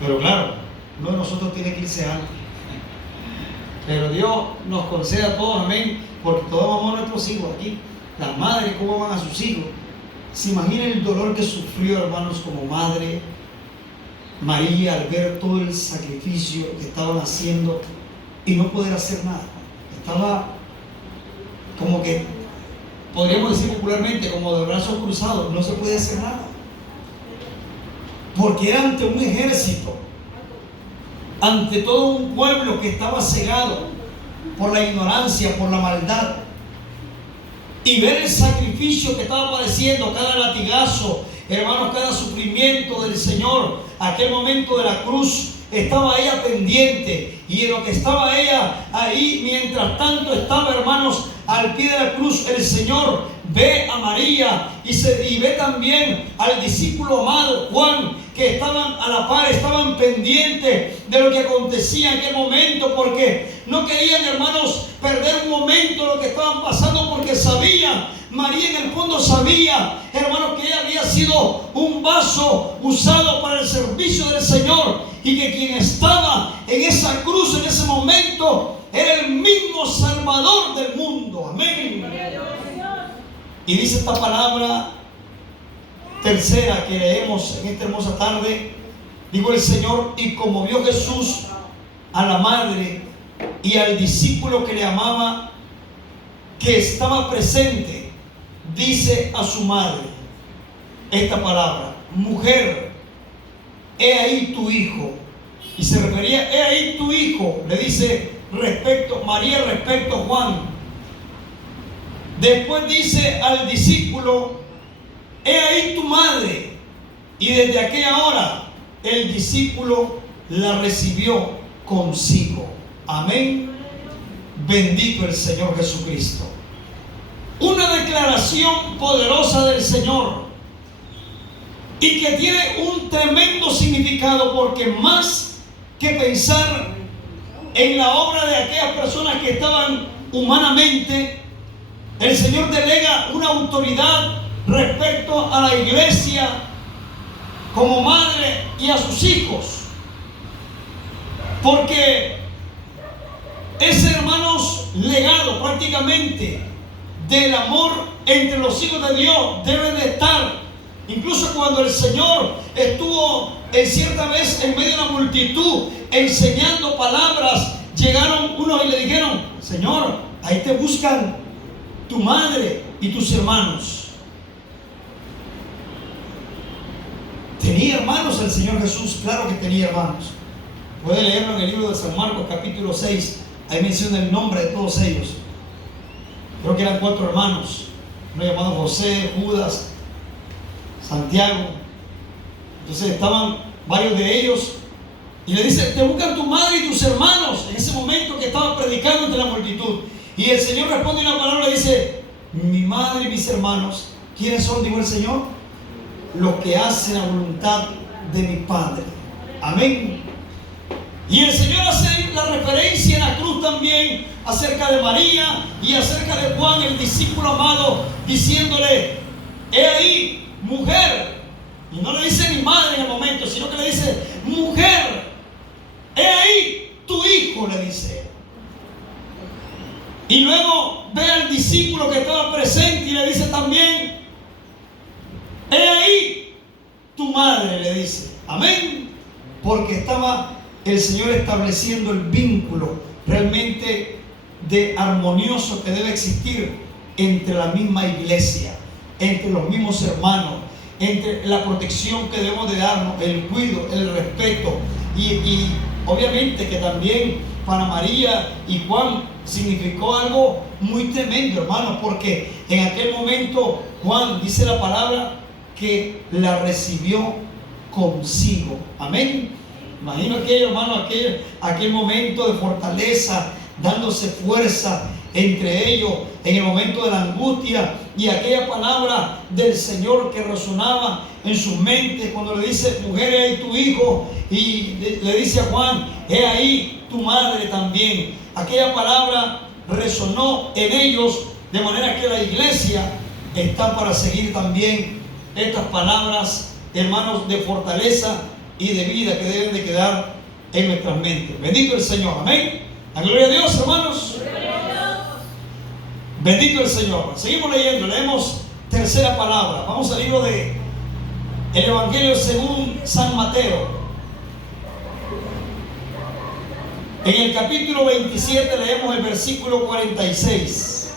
Pero claro, uno de nosotros tiene que irse antes. Pero Dios nos concede a todos, amén, porque todos vamos a nuestros hijos aquí. Las madres, cómo van a sus hijos. Se imaginen el dolor que sufrió, hermanos, como madre María al ver todo el sacrificio que estaban haciendo y no poder hacer nada. Estaba como que, podríamos decir popularmente, como de brazos cruzados, no se podía hacer nada. Porque era ante un ejército, ante todo un pueblo que estaba cegado por la ignorancia, por la maldad. Y ver el sacrificio que estaba padeciendo, cada latigazo, hermanos, cada sufrimiento del Señor, aquel momento de la cruz, estaba ella pendiente. Y en lo que estaba ella ahí, mientras tanto estaba, hermanos, al pie de la cruz, el Señor ve a María y ve también al discípulo amado Juan, que estaban a la par, estaban pendientes de lo que acontecía en aquel momento, porque no querían, hermanos, perder un momento lo que estaban pasando, porque sabían, María en el fondo sabía, hermanos, que ella había sido un vaso usado para el servicio del Señor, y que quien estaba en esa cruz en ese momento era el mismo Salvador del mundo. Amén. Y dice esta palabra tercera que leemos en esta hermosa tarde. Digo el Señor: y como vio Jesús a la madre y al discípulo que le amaba, que estaba presente, dice a su madre esta palabra: mujer, he ahí tu hijo. Y se refería: he ahí tu hijo, le dice respecto María, respecto a Juan. Después dice al discípulo: he ahí tu madre. Y desde aquella hora el discípulo la recibió consigo. Amén. Bendito el Señor Jesucristo. Una declaración poderosa del Señor, y que tiene un tremendo significado, porque más que pensar en la obra de aquellas personas que estaban humanamente, el Señor delega una autoridad respecto a la iglesia como madre y a sus hijos, porque ese, hermanos, legado prácticamente del amor entre los hijos de Dios debe de estar. Incluso cuando el Señor estuvo en cierta vez en medio de la multitud enseñando palabras, llegaron unos y le dijeron: Señor, ahí te buscan tu madre y tus hermanos. ¿Tenía hermanos el Señor Jesús? Claro que tenía hermanos. Puede leerlo en el libro de San Marcos capítulo 6. Ahí menciona el nombre de todos ellos. Creo que eran 4 hermanos, uno llamado José, Judas, Santiago. Entonces estaban varios de ellos y le dice: te buscan tu madre y tus hermanos, en ese momento que estaba predicando entre la multitud. Y el Señor responde una palabra y dice: mi madre y mis hermanos, ¿quiénes son? Dijo el Señor: los que hacen la voluntad de mi Padre. Amén. Y el Señor hace la referencia en la cruz también acerca de María y acerca de Juan, el discípulo amado, diciéndole: he ahí, mujer. Y no le dice mi madre en el momento, sino que le dice: mujer, he ahí tu hijo, le dice. Y luego ve al discípulo que estaba presente y le dice también: he ahí tu madre, le dice. Amén. Porque estaba el Señor estableciendo el vínculo realmente de armonioso que debe existir entre la misma iglesia, entre los mismos hermanos, entre la protección que debemos de darnos, el cuidado, el respeto. Y obviamente que también para María y Juan significó algo muy tremendo, hermanos, porque en aquel momento Juan, dice la palabra, que la recibió consigo. Amén. Imagino aquello, hermano, aquel momento de fortaleza, dándose fuerza entre ellos en el momento de la angustia, y aquella palabra del Señor que resonaba en sus mentes cuando le dice: mujer, he ahí tu hijo, y le dice a Juan: he ahí tu madre también. Aquella palabra resonó en ellos, de manera que la iglesia está para seguir también estas palabras, hermanos, de fortaleza y de vida que deben de quedar en nuestras mentes. Bendito el Señor, amén. La gloria a Dios, hermanos. Bendito el Señor. Seguimos leyendo, leemos tercera palabra. Vamos al libro de el Evangelio según San Mateo. En el capítulo 27 leemos el versículo 46.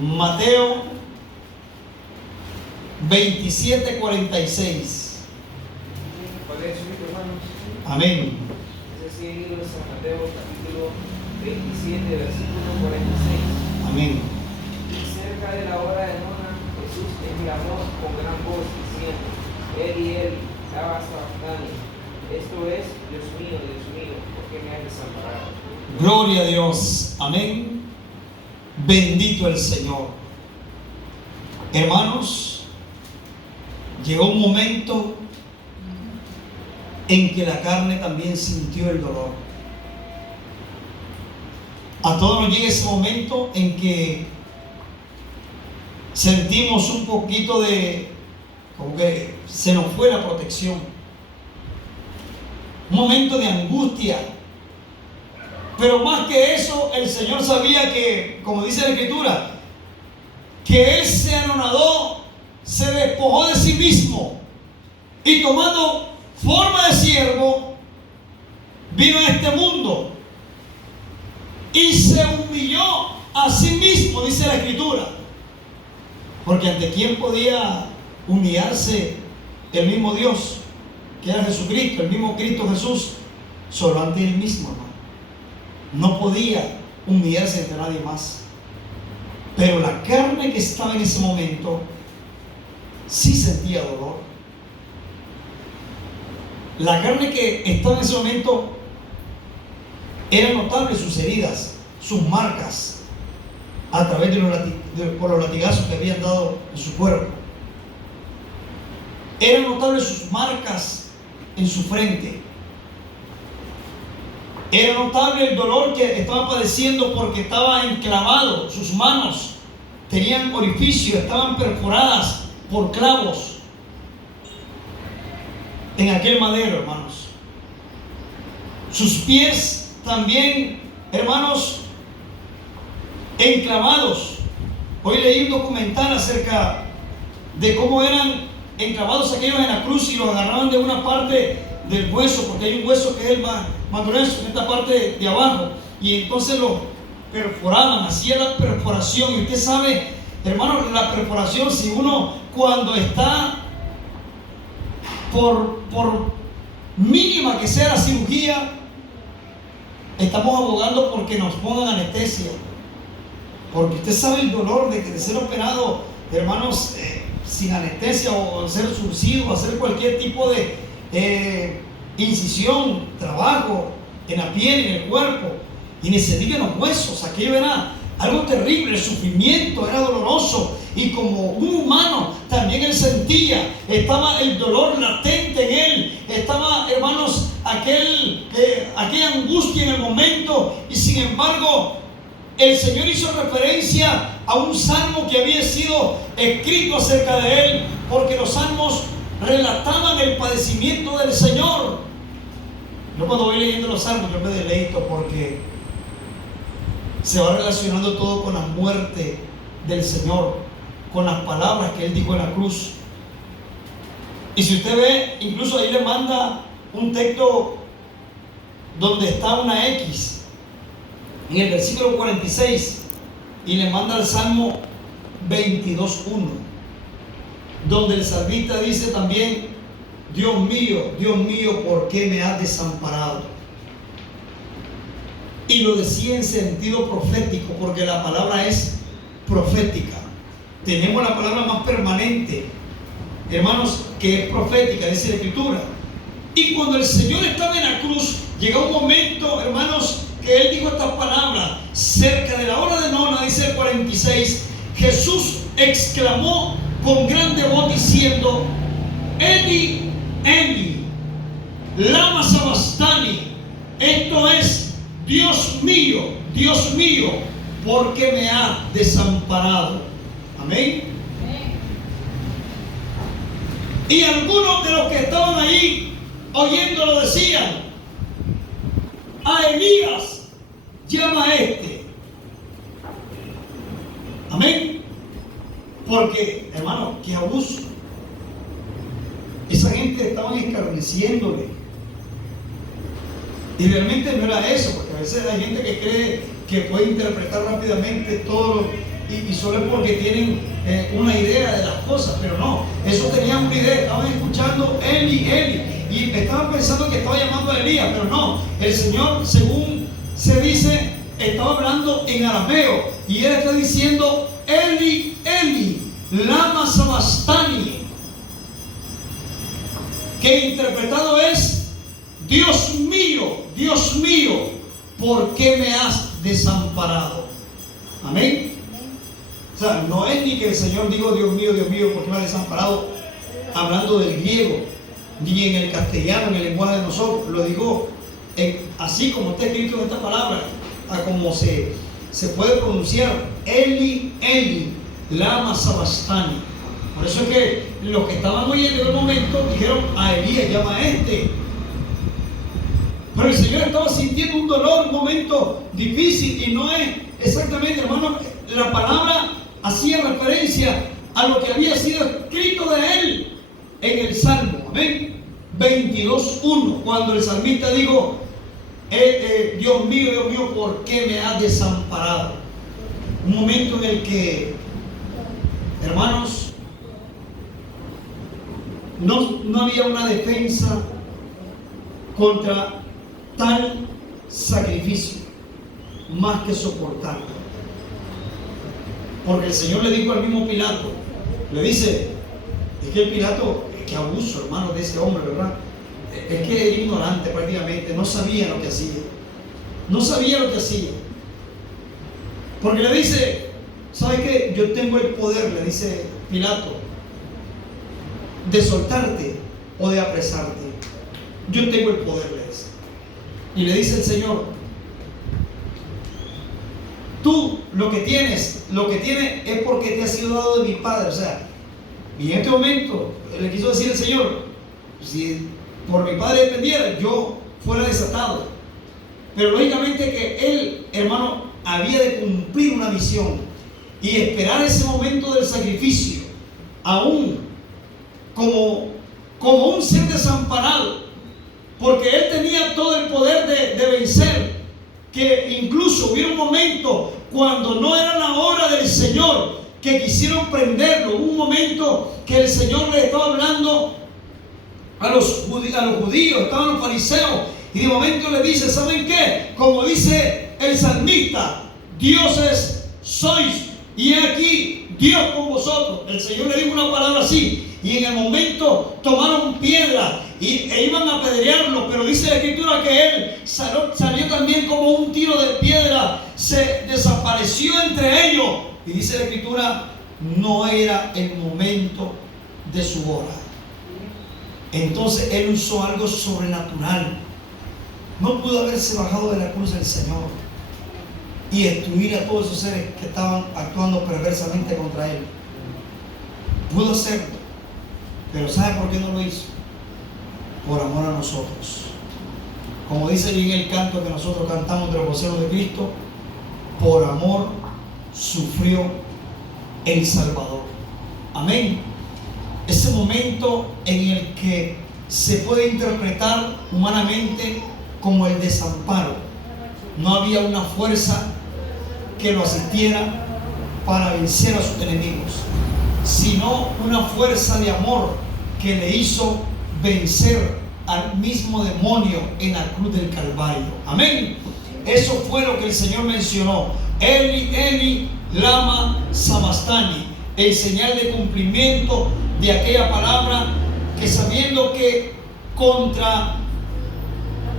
Mateo 27, 46. ¿Cuál es, hermanos? Amén. Ese sí, el libro de San Mateo, capítulo 27, versículo 46. Amén. Y cerca de la hora de nona, Jesús exclamó con gran voz, diciendo: Eli, lama sabactani. Esto es: Dios mío, ¿por qué me has desamparado? Gloria a Dios. Amén. Bendito el Señor. Hermanos, llegó un momento en que la carne también sintió el dolor. A todos nos llega ese momento en que sentimos un poquito de, como que se nos fue la protección. Un momento de angustia. Pero más que eso, el Señor sabía que, como dice la Escritura, que Él se anonadó, se despojó de sí mismo y tomando forma de siervo, vino a este mundo y se humilló a sí mismo, dice la Escritura. Porque ante quién podía humillarse el mismo Dios, que era Jesucristo, el mismo Cristo Jesús, solo ante Él mismo, hermano. No podía humillarse ante nadie más. Pero la carne que estaba en ese momento sí sentía dolor. La carne que estaba en ese momento era notable sus heridas, sus marcas, a través por los latigazos que habían dado en su cuerpo. Eran notables sus marcas en su frente. Era notable el dolor que estaba padeciendo porque estaba enclavado. Sus manos tenían orificio, estaban perforadas por clavos en aquel madero, hermanos. Sus pies también, hermanos, enclavados. Hoy leí un documental acerca de cómo eran enclavados aquellos en la cruz y los agarraban de una parte del hueso, porque hay un hueso que es el más grueso, en esta parte de abajo, y entonces lo perforaban, hacía la perforación. Y usted sabe, hermano, la perforación, si uno cuando está por mínima que sea la cirugía, estamos abogando porque nos pongan anestesia, porque usted sabe el dolor de ser operado, hermanos, sin anestesia, o ser surcido, hacer cualquier tipo de incisión, trabajo en la piel, en el cuerpo, y ni se diga en los huesos. Aquello era algo terrible, el sufrimiento era doloroso, y como un humano también él sentía, estaba el dolor latente en él, estaba, hermanos, aquella angustia en el momento. Y sin embargo, el Señor hizo referencia a un salmo que había sido escrito acerca de él, porque los salmos relataban el padecimiento del Señor. Yo cuando voy leyendo los salmos, yo me deleito porque se va relacionando todo con la muerte del Señor, con las palabras que Él dijo en la cruz. Y si usted ve, incluso ahí le manda un texto donde está una X en el versículo 46, y le manda el Salmo 22:1, donde el salmista dice también: Dios mío, ¿por qué me has desamparado? Y lo decía en sentido profético, porque la palabra es profética. Tenemos la palabra más permanente, hermanos, que es profética, dice la Escritura. Y cuando el Señor estaba en la cruz, llegó un momento, hermanos, que Él dijo estas palabras. Cerca de la hora de nona, dice el 46, Jesús exclamó con grande voz diciendo: Eli, Eli, lama sabactani. Esto es: Dios mío, ¿por qué me has desamparado? Amén. Y algunos de los que estaban ahí oyéndolo decían: a Elías llama a este. Amén. Porque, hermano, qué abuso. Esa gente estaban escarneciéndole. Y realmente no era eso, porque a veces hay gente que cree que puede interpretar rápidamente todo y solo es porque tienen una idea de las cosas, pero no, eso tenían una idea, estaban escuchando Eli, Eli, y estaban pensando que estaba llamando a Elías, pero no, el Señor, según se dice, estaba hablando en arameo, y él está diciendo: Eli, Eli, lama sabachthani, que interpretado es: Dios mío, ¿por qué me has desamparado? Amén. O sea, no es ni que el Señor dijo: Dios mío, ¿por qué me has desamparado? Hablando del griego, ni en el castellano, en el lenguaje de nosotros. Lo digo así como está escrito en esta palabra, a como se puede pronunciar: Eli, Eli, lama sabachthani. Por eso es que los que estaban oyendo en el momento dijeron: a Elías llama a este. Pero el Señor estaba sintiendo un dolor, un momento difícil, y no es exactamente, hermano, la palabra hacía referencia a lo que había sido escrito de él en el Salmo, amén, 22:1, cuando el salmista dijo: Dios mío, ¿por qué me has desamparado? Un momento en el que, hermanos, no había una defensa contra tal sacrificio más que soportarlo. Porque el Señor le dijo al mismo Pilato, le dice: es que el Pilato, qué abuso, hermano, de ese hombre, ¿verdad? Es que era ignorante prácticamente, no sabía lo que hacía. Porque le dice: ¿sabes qué? Yo tengo el poder, le dice Pilato, de soltarte o de apresarte. Yo tengo el poder, le dice. Y le dice el Señor: tú lo que tienes es porque te ha sido dado de mi Padre. O sea, y en este momento le quiso decir el Señor: si por mi Padre dependiera, yo fuera desatado. Pero lógicamente que él, hermano, había de cumplir una misión y esperar ese momento del sacrificio, aún como un ser desamparado, porque él tenía todo el poder de vencer. Que incluso hubiera un momento cuando no era la hora del Señor, que quisieron prenderlo. Un momento que el Señor le estaba hablando a los judíos, estaban los fariseos, y de momento le dice: ¿saben qué? Como dice el salmista: dioses sois, y he aquí Dios con vosotros. El Señor le dijo una palabra así, y en el momento tomaron piedra e iban a apedrearlo, pero dice la Escritura que él salió también como un tiro de piedra, se desapareció entre ellos, y dice la Escritura: no era el momento de su hora. Entonces él usó algo sobrenatural. No pudo haberse bajado de la cruz del Señor y destruir a todos esos seres que estaban actuando perversamente contra él. Pudo hacerlo, pero ¿sabe por qué no lo hizo? Por amor a nosotros. Como dice bien el canto que nosotros cantamos de los voceros de Cristo: por amor sufrió el Salvador. Amén. Ese momento en el que se puede interpretar humanamente como el desamparo. No había una fuerza que lo asistiera para vencer a sus enemigos, sino una fuerza de amor que le hizo vencer al mismo demonio en la cruz del Calvario. Amén. Eso fue lo que el Señor mencionó: Eli, Eli, lama sabachthani, en señal de cumplimiento de aquella palabra, que sabiendo que contra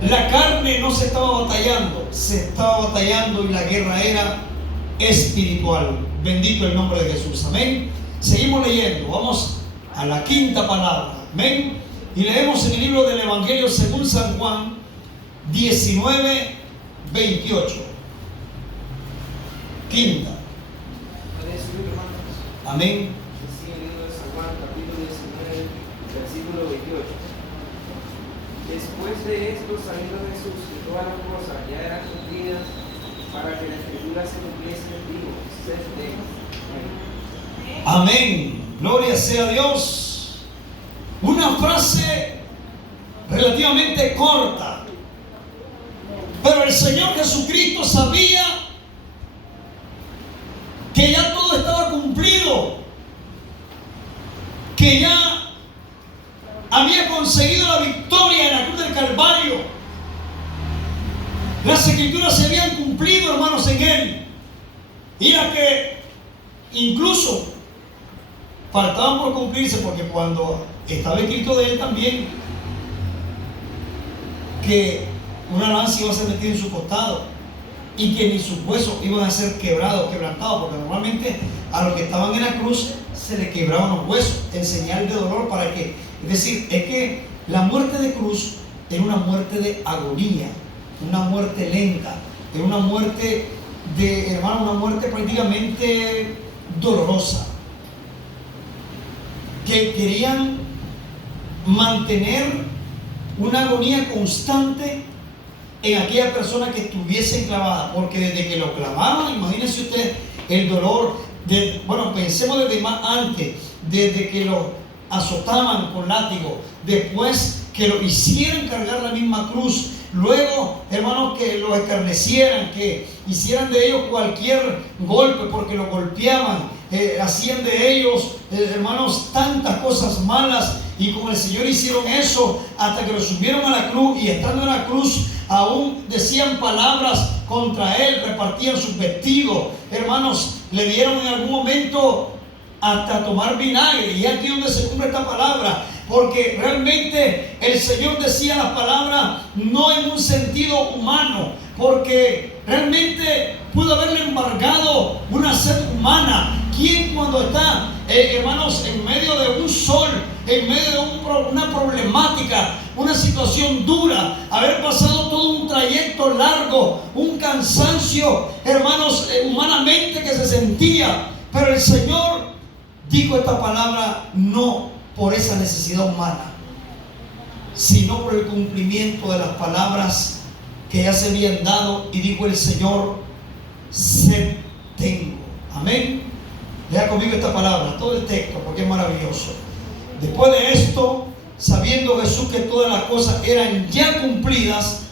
la carne no se estaba batallando, se estaba batallando, y la guerra era espiritual. Bendito el nombre de Jesús. Amén. Seguimos leyendo, vamos a la quinta palabra. Amén. Y leemos en el libro del Evangelio según San Juan 19:28. Quinta. Amén. Después de esto, saliendo Jesús, y todas las cosas ya eran cumplidas para que la escritura se cumpliese, digo, sed tengo. Amén. Gloria sea a Dios. Una frase relativamente corta, pero el Señor Jesucristo sabía que ya todo estaba cumplido, que ya había conseguido la victoria en la cruz del Calvario. Las escrituras se habían cumplido, hermanos, en Él, y las que incluso faltaban por cumplirse, porque cuando estaba escrito de Él también que una lanza iba a ser metida en su costado y que ni sus huesos iban a ser quebrados, quebrantados, porque normalmente a los que estaban en la cruz se les quebraban los huesos en señal de dolor. ¿Para qué? Es decir, es que la muerte de cruz es una muerte de agonía, una muerte lenta, es una muerte de, hermano, una muerte prácticamente dolorosa, que querían mantener una agonía constante en aquella persona que estuviese clavada, porque desde que lo clavaban, imagínense usted el dolor, bueno, pensemos desde más antes, desde que lo azotaban con látigo, después que lo hicieran cargar la misma cruz, luego, hermanos, que lo escarnecieran, que hicieran de ellos cualquier golpe porque lo golpeaban, hacían de ellos, hermanos, tantas cosas malas, y con el Señor hicieron eso hasta que lo subieron a la cruz, y estando en la cruz aún decían palabras contra Él, repartían sus vestidos, hermanos, le dieron en algún momento hasta tomar vinagre, y aquí donde se cumple esta palabra, porque realmente el Señor decía las palabras no en un sentido humano, porque realmente pudo haberle embargado una sed humana. ¿Quién cuando está, hermanos, en medio de un sol, en medio de una problemática, una situación dura, haber pasado todo un trayecto largo, un cansancio, hermanos, humanamente que se sentía, pero el Señor dijo esta palabra no por esa necesidad humana, sino por el cumplimiento de las palabras que ya se habían dado, y dijo el Señor, sed tengo. Amén. Lea conmigo esta palabra, todo el texto, porque es maravilloso. Después de esto, sabiendo Jesús que todas las cosas eran ya cumplidas,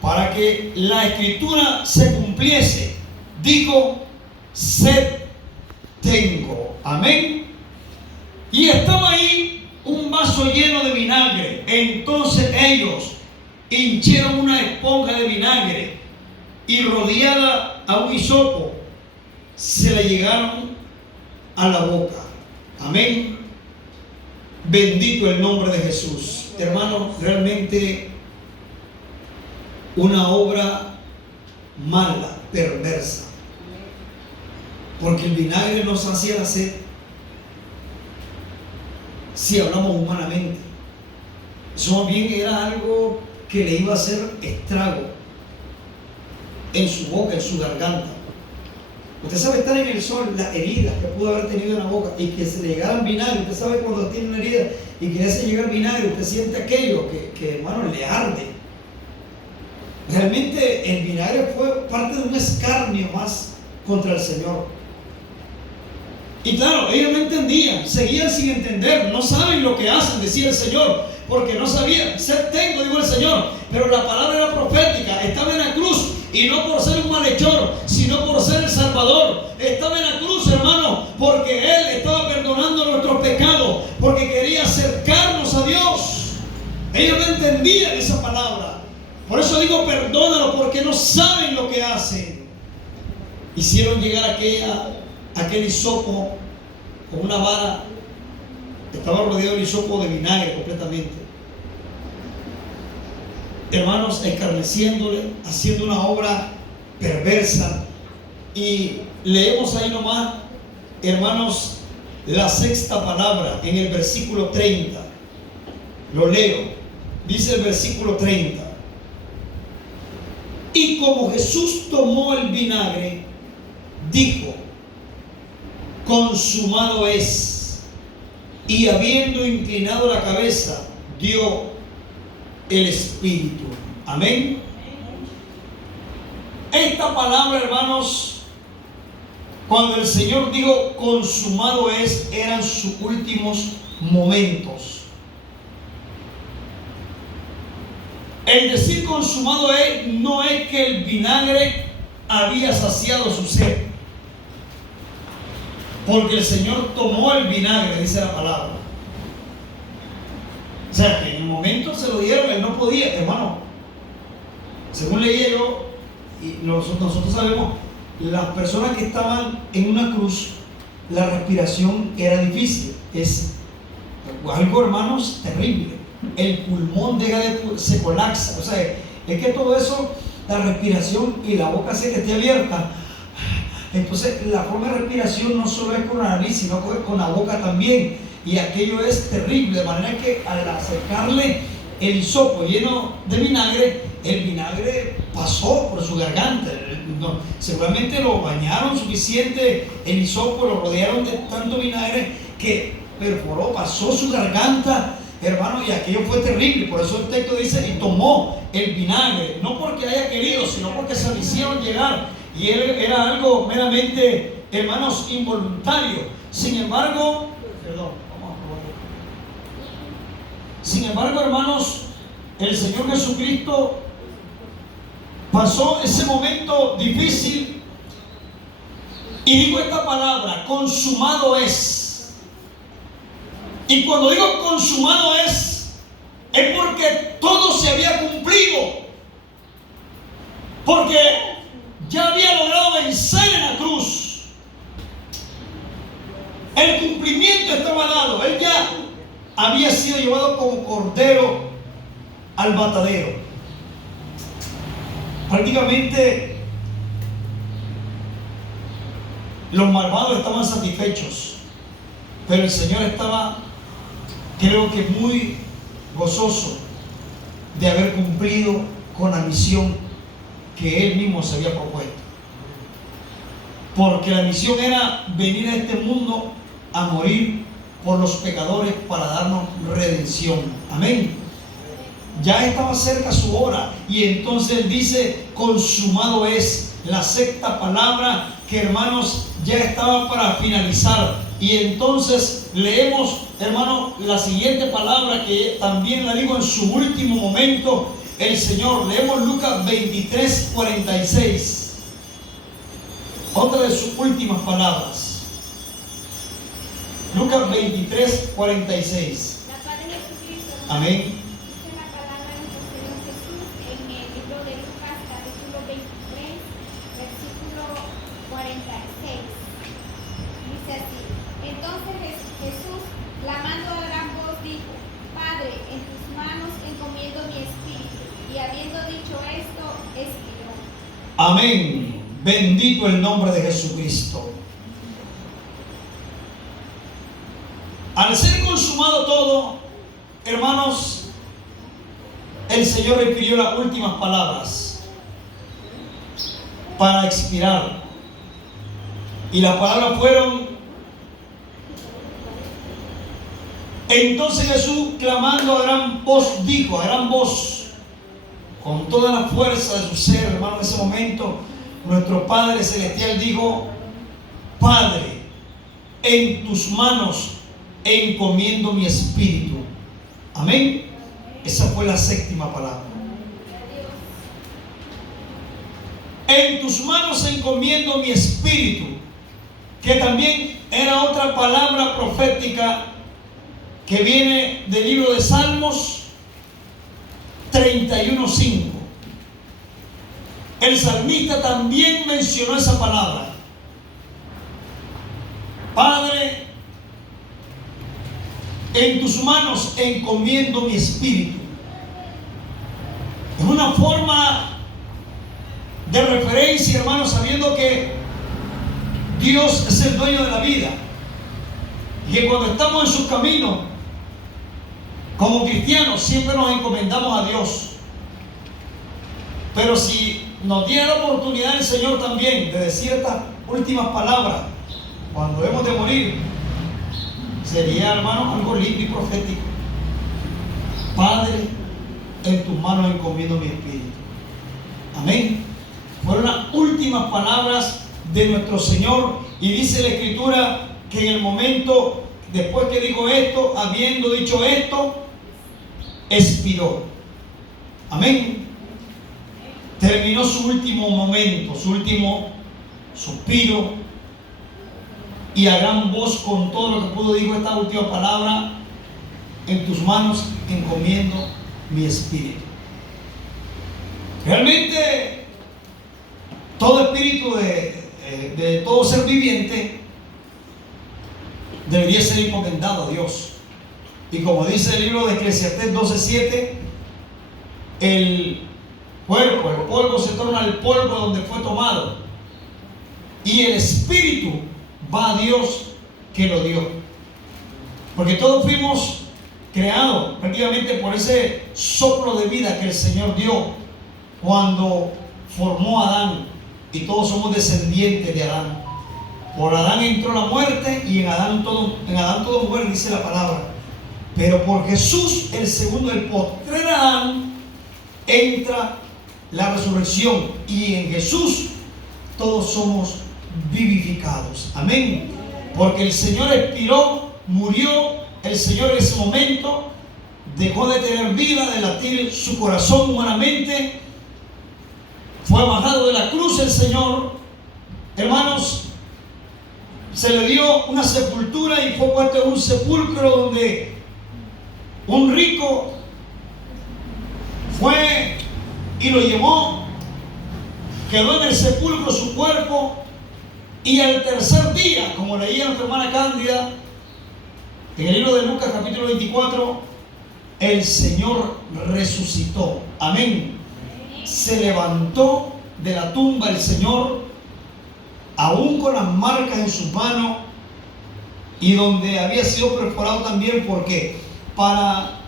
para que la escritura se cumpliese, dijo, sed tengo. Amén. Y estaba ahí un vaso lleno de vinagre. Entonces ellos hinchieron una esponja de vinagre y rodeada a un hisopo se la llegaron a la boca. Amén. Bendito el nombre de Jesús. Hermanos, realmente una obra mala, perversa, porque el vinagre nos hacía la sed. Si hablamos humanamente, eso bien era algo que le iba a hacer estrago en su boca, en su garganta. Usted sabe, estar en el sol, las heridas que pudo haber tenido en la boca y que se le llegara el vinagre. Usted sabe, cuando tiene una herida y que le hace llegar vinagre, usted siente aquello que hermano, le arde. Realmente el vinagre fue parte de un escarnio más contra el Señor. Y claro, ellos no entendían, seguían sin entender, no saben lo que hacen, decía el Señor, porque no sabían. Sed tengo, dijo el Señor, pero la palabra era profética. Estaba en la cruz, y no por ser un malhechor, sino por ser el Salvador. Estaba en la cruz, hermano, porque Él estaba perdonando nuestros pecados, porque quería acercarnos a Dios. Ellos no entendían esa palabra. Por eso digo, perdónalo, porque no saben lo que hacen. Hicieron llegar aquel hisopo con una vara. Estaba rodeado el hisopo de vinagre completamente. Hermanos, escarneciéndole, haciendo una obra perversa. Y leemos ahí nomás, hermanos, la sexta palabra en el versículo 30. Lo leo. Dice el versículo 30. Y como Jesús tomó el vinagre, dijo, consumado es. Y habiendo inclinado la cabeza, dio el Espíritu. Amén. Esta palabra, hermanos, cuando el Señor dijo consumado es, eran sus últimos momentos. El decir consumado es no es que el vinagre había saciado su sed, porque el Señor tomó el vinagre, dice la palabra. O sea, que en el momento se lo dieron, él no podía, hermano. Según leía yo, y nosotros sabemos, las personas que estaban en una cruz, la respiración era difícil. Es algo, hermanos, terrible. El pulmón se colapsa. O sea, es que todo eso, la respiración y la boca se que esté abierta. Entonces, la forma de respiración no solo es con la nariz, sino con la boca también. Y aquello es terrible, de manera que al acercarle el hisopo lleno de vinagre, el vinagre pasó por su garganta. Seguramente lo bañaron suficiente, el hisopo lo rodearon de tanto vinagre que perforó, pasó su garganta, hermano, y aquello fue terrible. Por eso el texto dice, y tomó el vinagre, no porque haya querido, sino porque se lo hicieron llegar, y él era algo meramente, hermanos, involuntario. Sin embargo, hermanos, el Señor Jesucristo pasó ese momento difícil y digo esta palabra, consumado es. Y cuando digo consumado es porque todo se había cumplido, porque ya había logrado vencer en la cruz. El cumplimiento estaba dado. Él ya había sido llevado como cordero al matadero. Prácticamente los malvados estaban satisfechos, pero el Señor estaba, creo que muy gozoso de haber cumplido con la misión que Él mismo se había propuesto. Porque la misión era venir a este mundo a morir por los pecadores para darnos redención. Amén. Ya estaba cerca su hora y entonces Él dice, consumado es, la sexta palabra que, hermanos, ya estaba para finalizar. Y entonces leemos, hermano, la siguiente palabra que también la digo en su último momento el Señor. Leemos Lucas 23:46. Otra de sus últimas palabras. Lucas 23:46. Amén. Dice la palabra del Señor Jesús en el libro de Lucas, capítulo 23, versículo 46. Dice así: entonces Jesús, clamando a gran voz, dijo: Padre, en tus manos encomiendo mi espíritu. Y habiendo dicho esto, expiró. Amén. Bendito el nombre de Jesucristo. Al ser consumado todo, hermanos, el Señor refirió las últimas palabras para expirar. Y las palabras fueron: entonces Jesús, clamando a gran voz, dijo, a gran voz, con toda la fuerza de su ser, hermano, en ese momento, nuestro Padre Celestial dijo: Padre, en tus manos encomiendo mi espíritu. Amén. Esa fue la séptima palabra. En tus manos encomiendo mi espíritu, que también era otra palabra profética que viene del libro de Salmos 31:5. El salmista también mencionó esa palabra. Padre, en tus manos encomiendo mi espíritu. Es una forma de referencia, hermanos, sabiendo que Dios es el dueño de la vida y que cuando estamos en sus caminos como cristianos siempre nos encomendamos a Dios. Pero si nos diera la oportunidad el Señor también de decir estas últimas palabras cuando hemos de morir, sería, hermano, algo lindo y profético. Padre, en tus manos encomiendo mi espíritu. Amén. Fueron las últimas palabras de nuestro Señor, y dice la Escritura que en el momento, después que dijo esto, habiendo dicho esto, expiró. Amén. Terminó su último momento, su último suspiro, y a gran voz, con todo lo que pudo, dijo esta última palabra: en tus manos encomiendo mi espíritu. Realmente todo espíritu de todo ser viviente debería ser encomendado a Dios. Y como dice el libro de Eclesiastés 12:7, el polvo se torna al polvo donde fue tomado, y el espíritu va a Dios que lo dio. Porque todos fuimos creados prácticamente por ese soplo de vida que el Señor dio cuando formó a Adán, y todos somos descendientes de Adán. Por Adán entró la muerte, y en Adán todo muere, dice la palabra. Pero por Jesús, el segundo, el postrer Adán, entra la resurrección, y en Jesús todos somos vivificados. Amén. Porque el Señor expiró, murió. El Señor en ese momento dejó de tener vida, de latir su corazón humanamente. Fue bajado de la cruz el Señor, hermanos. Se le dio una sepultura y fue puesto en un sepulcro donde un rico fue y lo llevó. Quedó en el sepulcro su cuerpo, y al tercer día, como leía nuestra hermana Cándida en el libro de Lucas capítulo 24, el Señor resucitó. Amén. Se levantó de la tumba el Señor, aún con las marcas en sus manos, y donde había sido perforado también, porque para,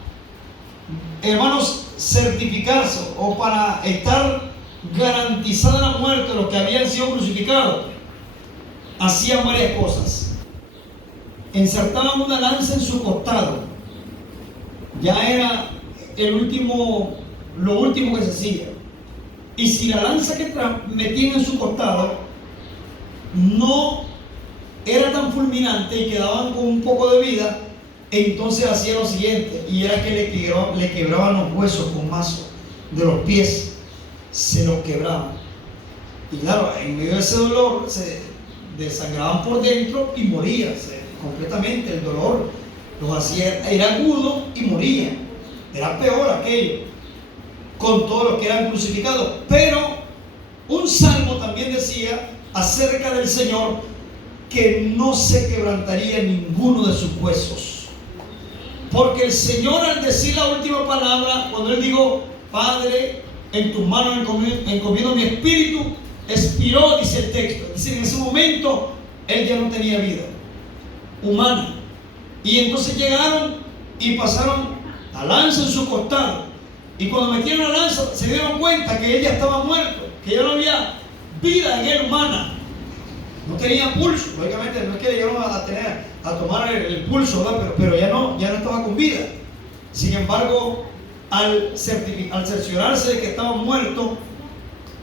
hermanos, certificarse o para estar garantizada la muerte de los que habían sido crucificados, hacían varias cosas. Insertaban una lanza en su costado. Ya era lo último que se hacía. Y si la lanza que metían en su costado no era tan fulminante y quedaban con un poco de vida, entonces hacía lo siguiente, y era que le quebraban los huesos con mazo de los pies, se los quebraban. Y claro, en medio de ese dolor se desangraban por dentro y morían completamente. El dolor los hacía, era agudo, y morían. Era peor aquello, con todos los que eran crucificados. Pero un salmo también decía acerca del Señor que no se quebrantaría ninguno de sus huesos. Porque el Señor, al decir la última palabra, cuando Él dijo: Padre, en tus manos encomiendo mi espíritu, expiró, dice el texto. Dice, en ese momento Él ya no tenía vida humana. Y entonces llegaron y pasaron la lanza en su costado, y cuando metieron la lanza se dieron cuenta que Él ya estaba muerto, que ya no había vida en Él humana. No tenía pulso. Lógicamente no es que llegaron a tomar el pulso, ¿verdad? Pero ya no estaba con vida. Sin embargo, al cerciorarse de que estaba muerto,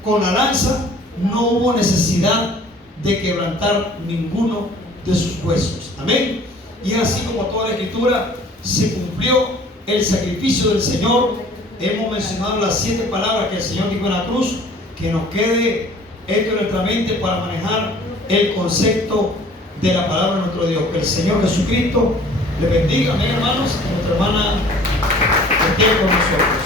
con la lanza no hubo necesidad de quebrantar ninguno de sus huesos. Amén. Y es así como toda la Escritura se cumplió el sacrificio del Señor. Hemos mencionado las 7 palabras que el Señor dijo en la cruz. Que nos quede esto en nuestra mente para manejar el concepto de la palabra de nuestro Dios. Que el Señor Jesucristo le bendiga. Amén, hermanos. Nuestra hermana esté con nosotros.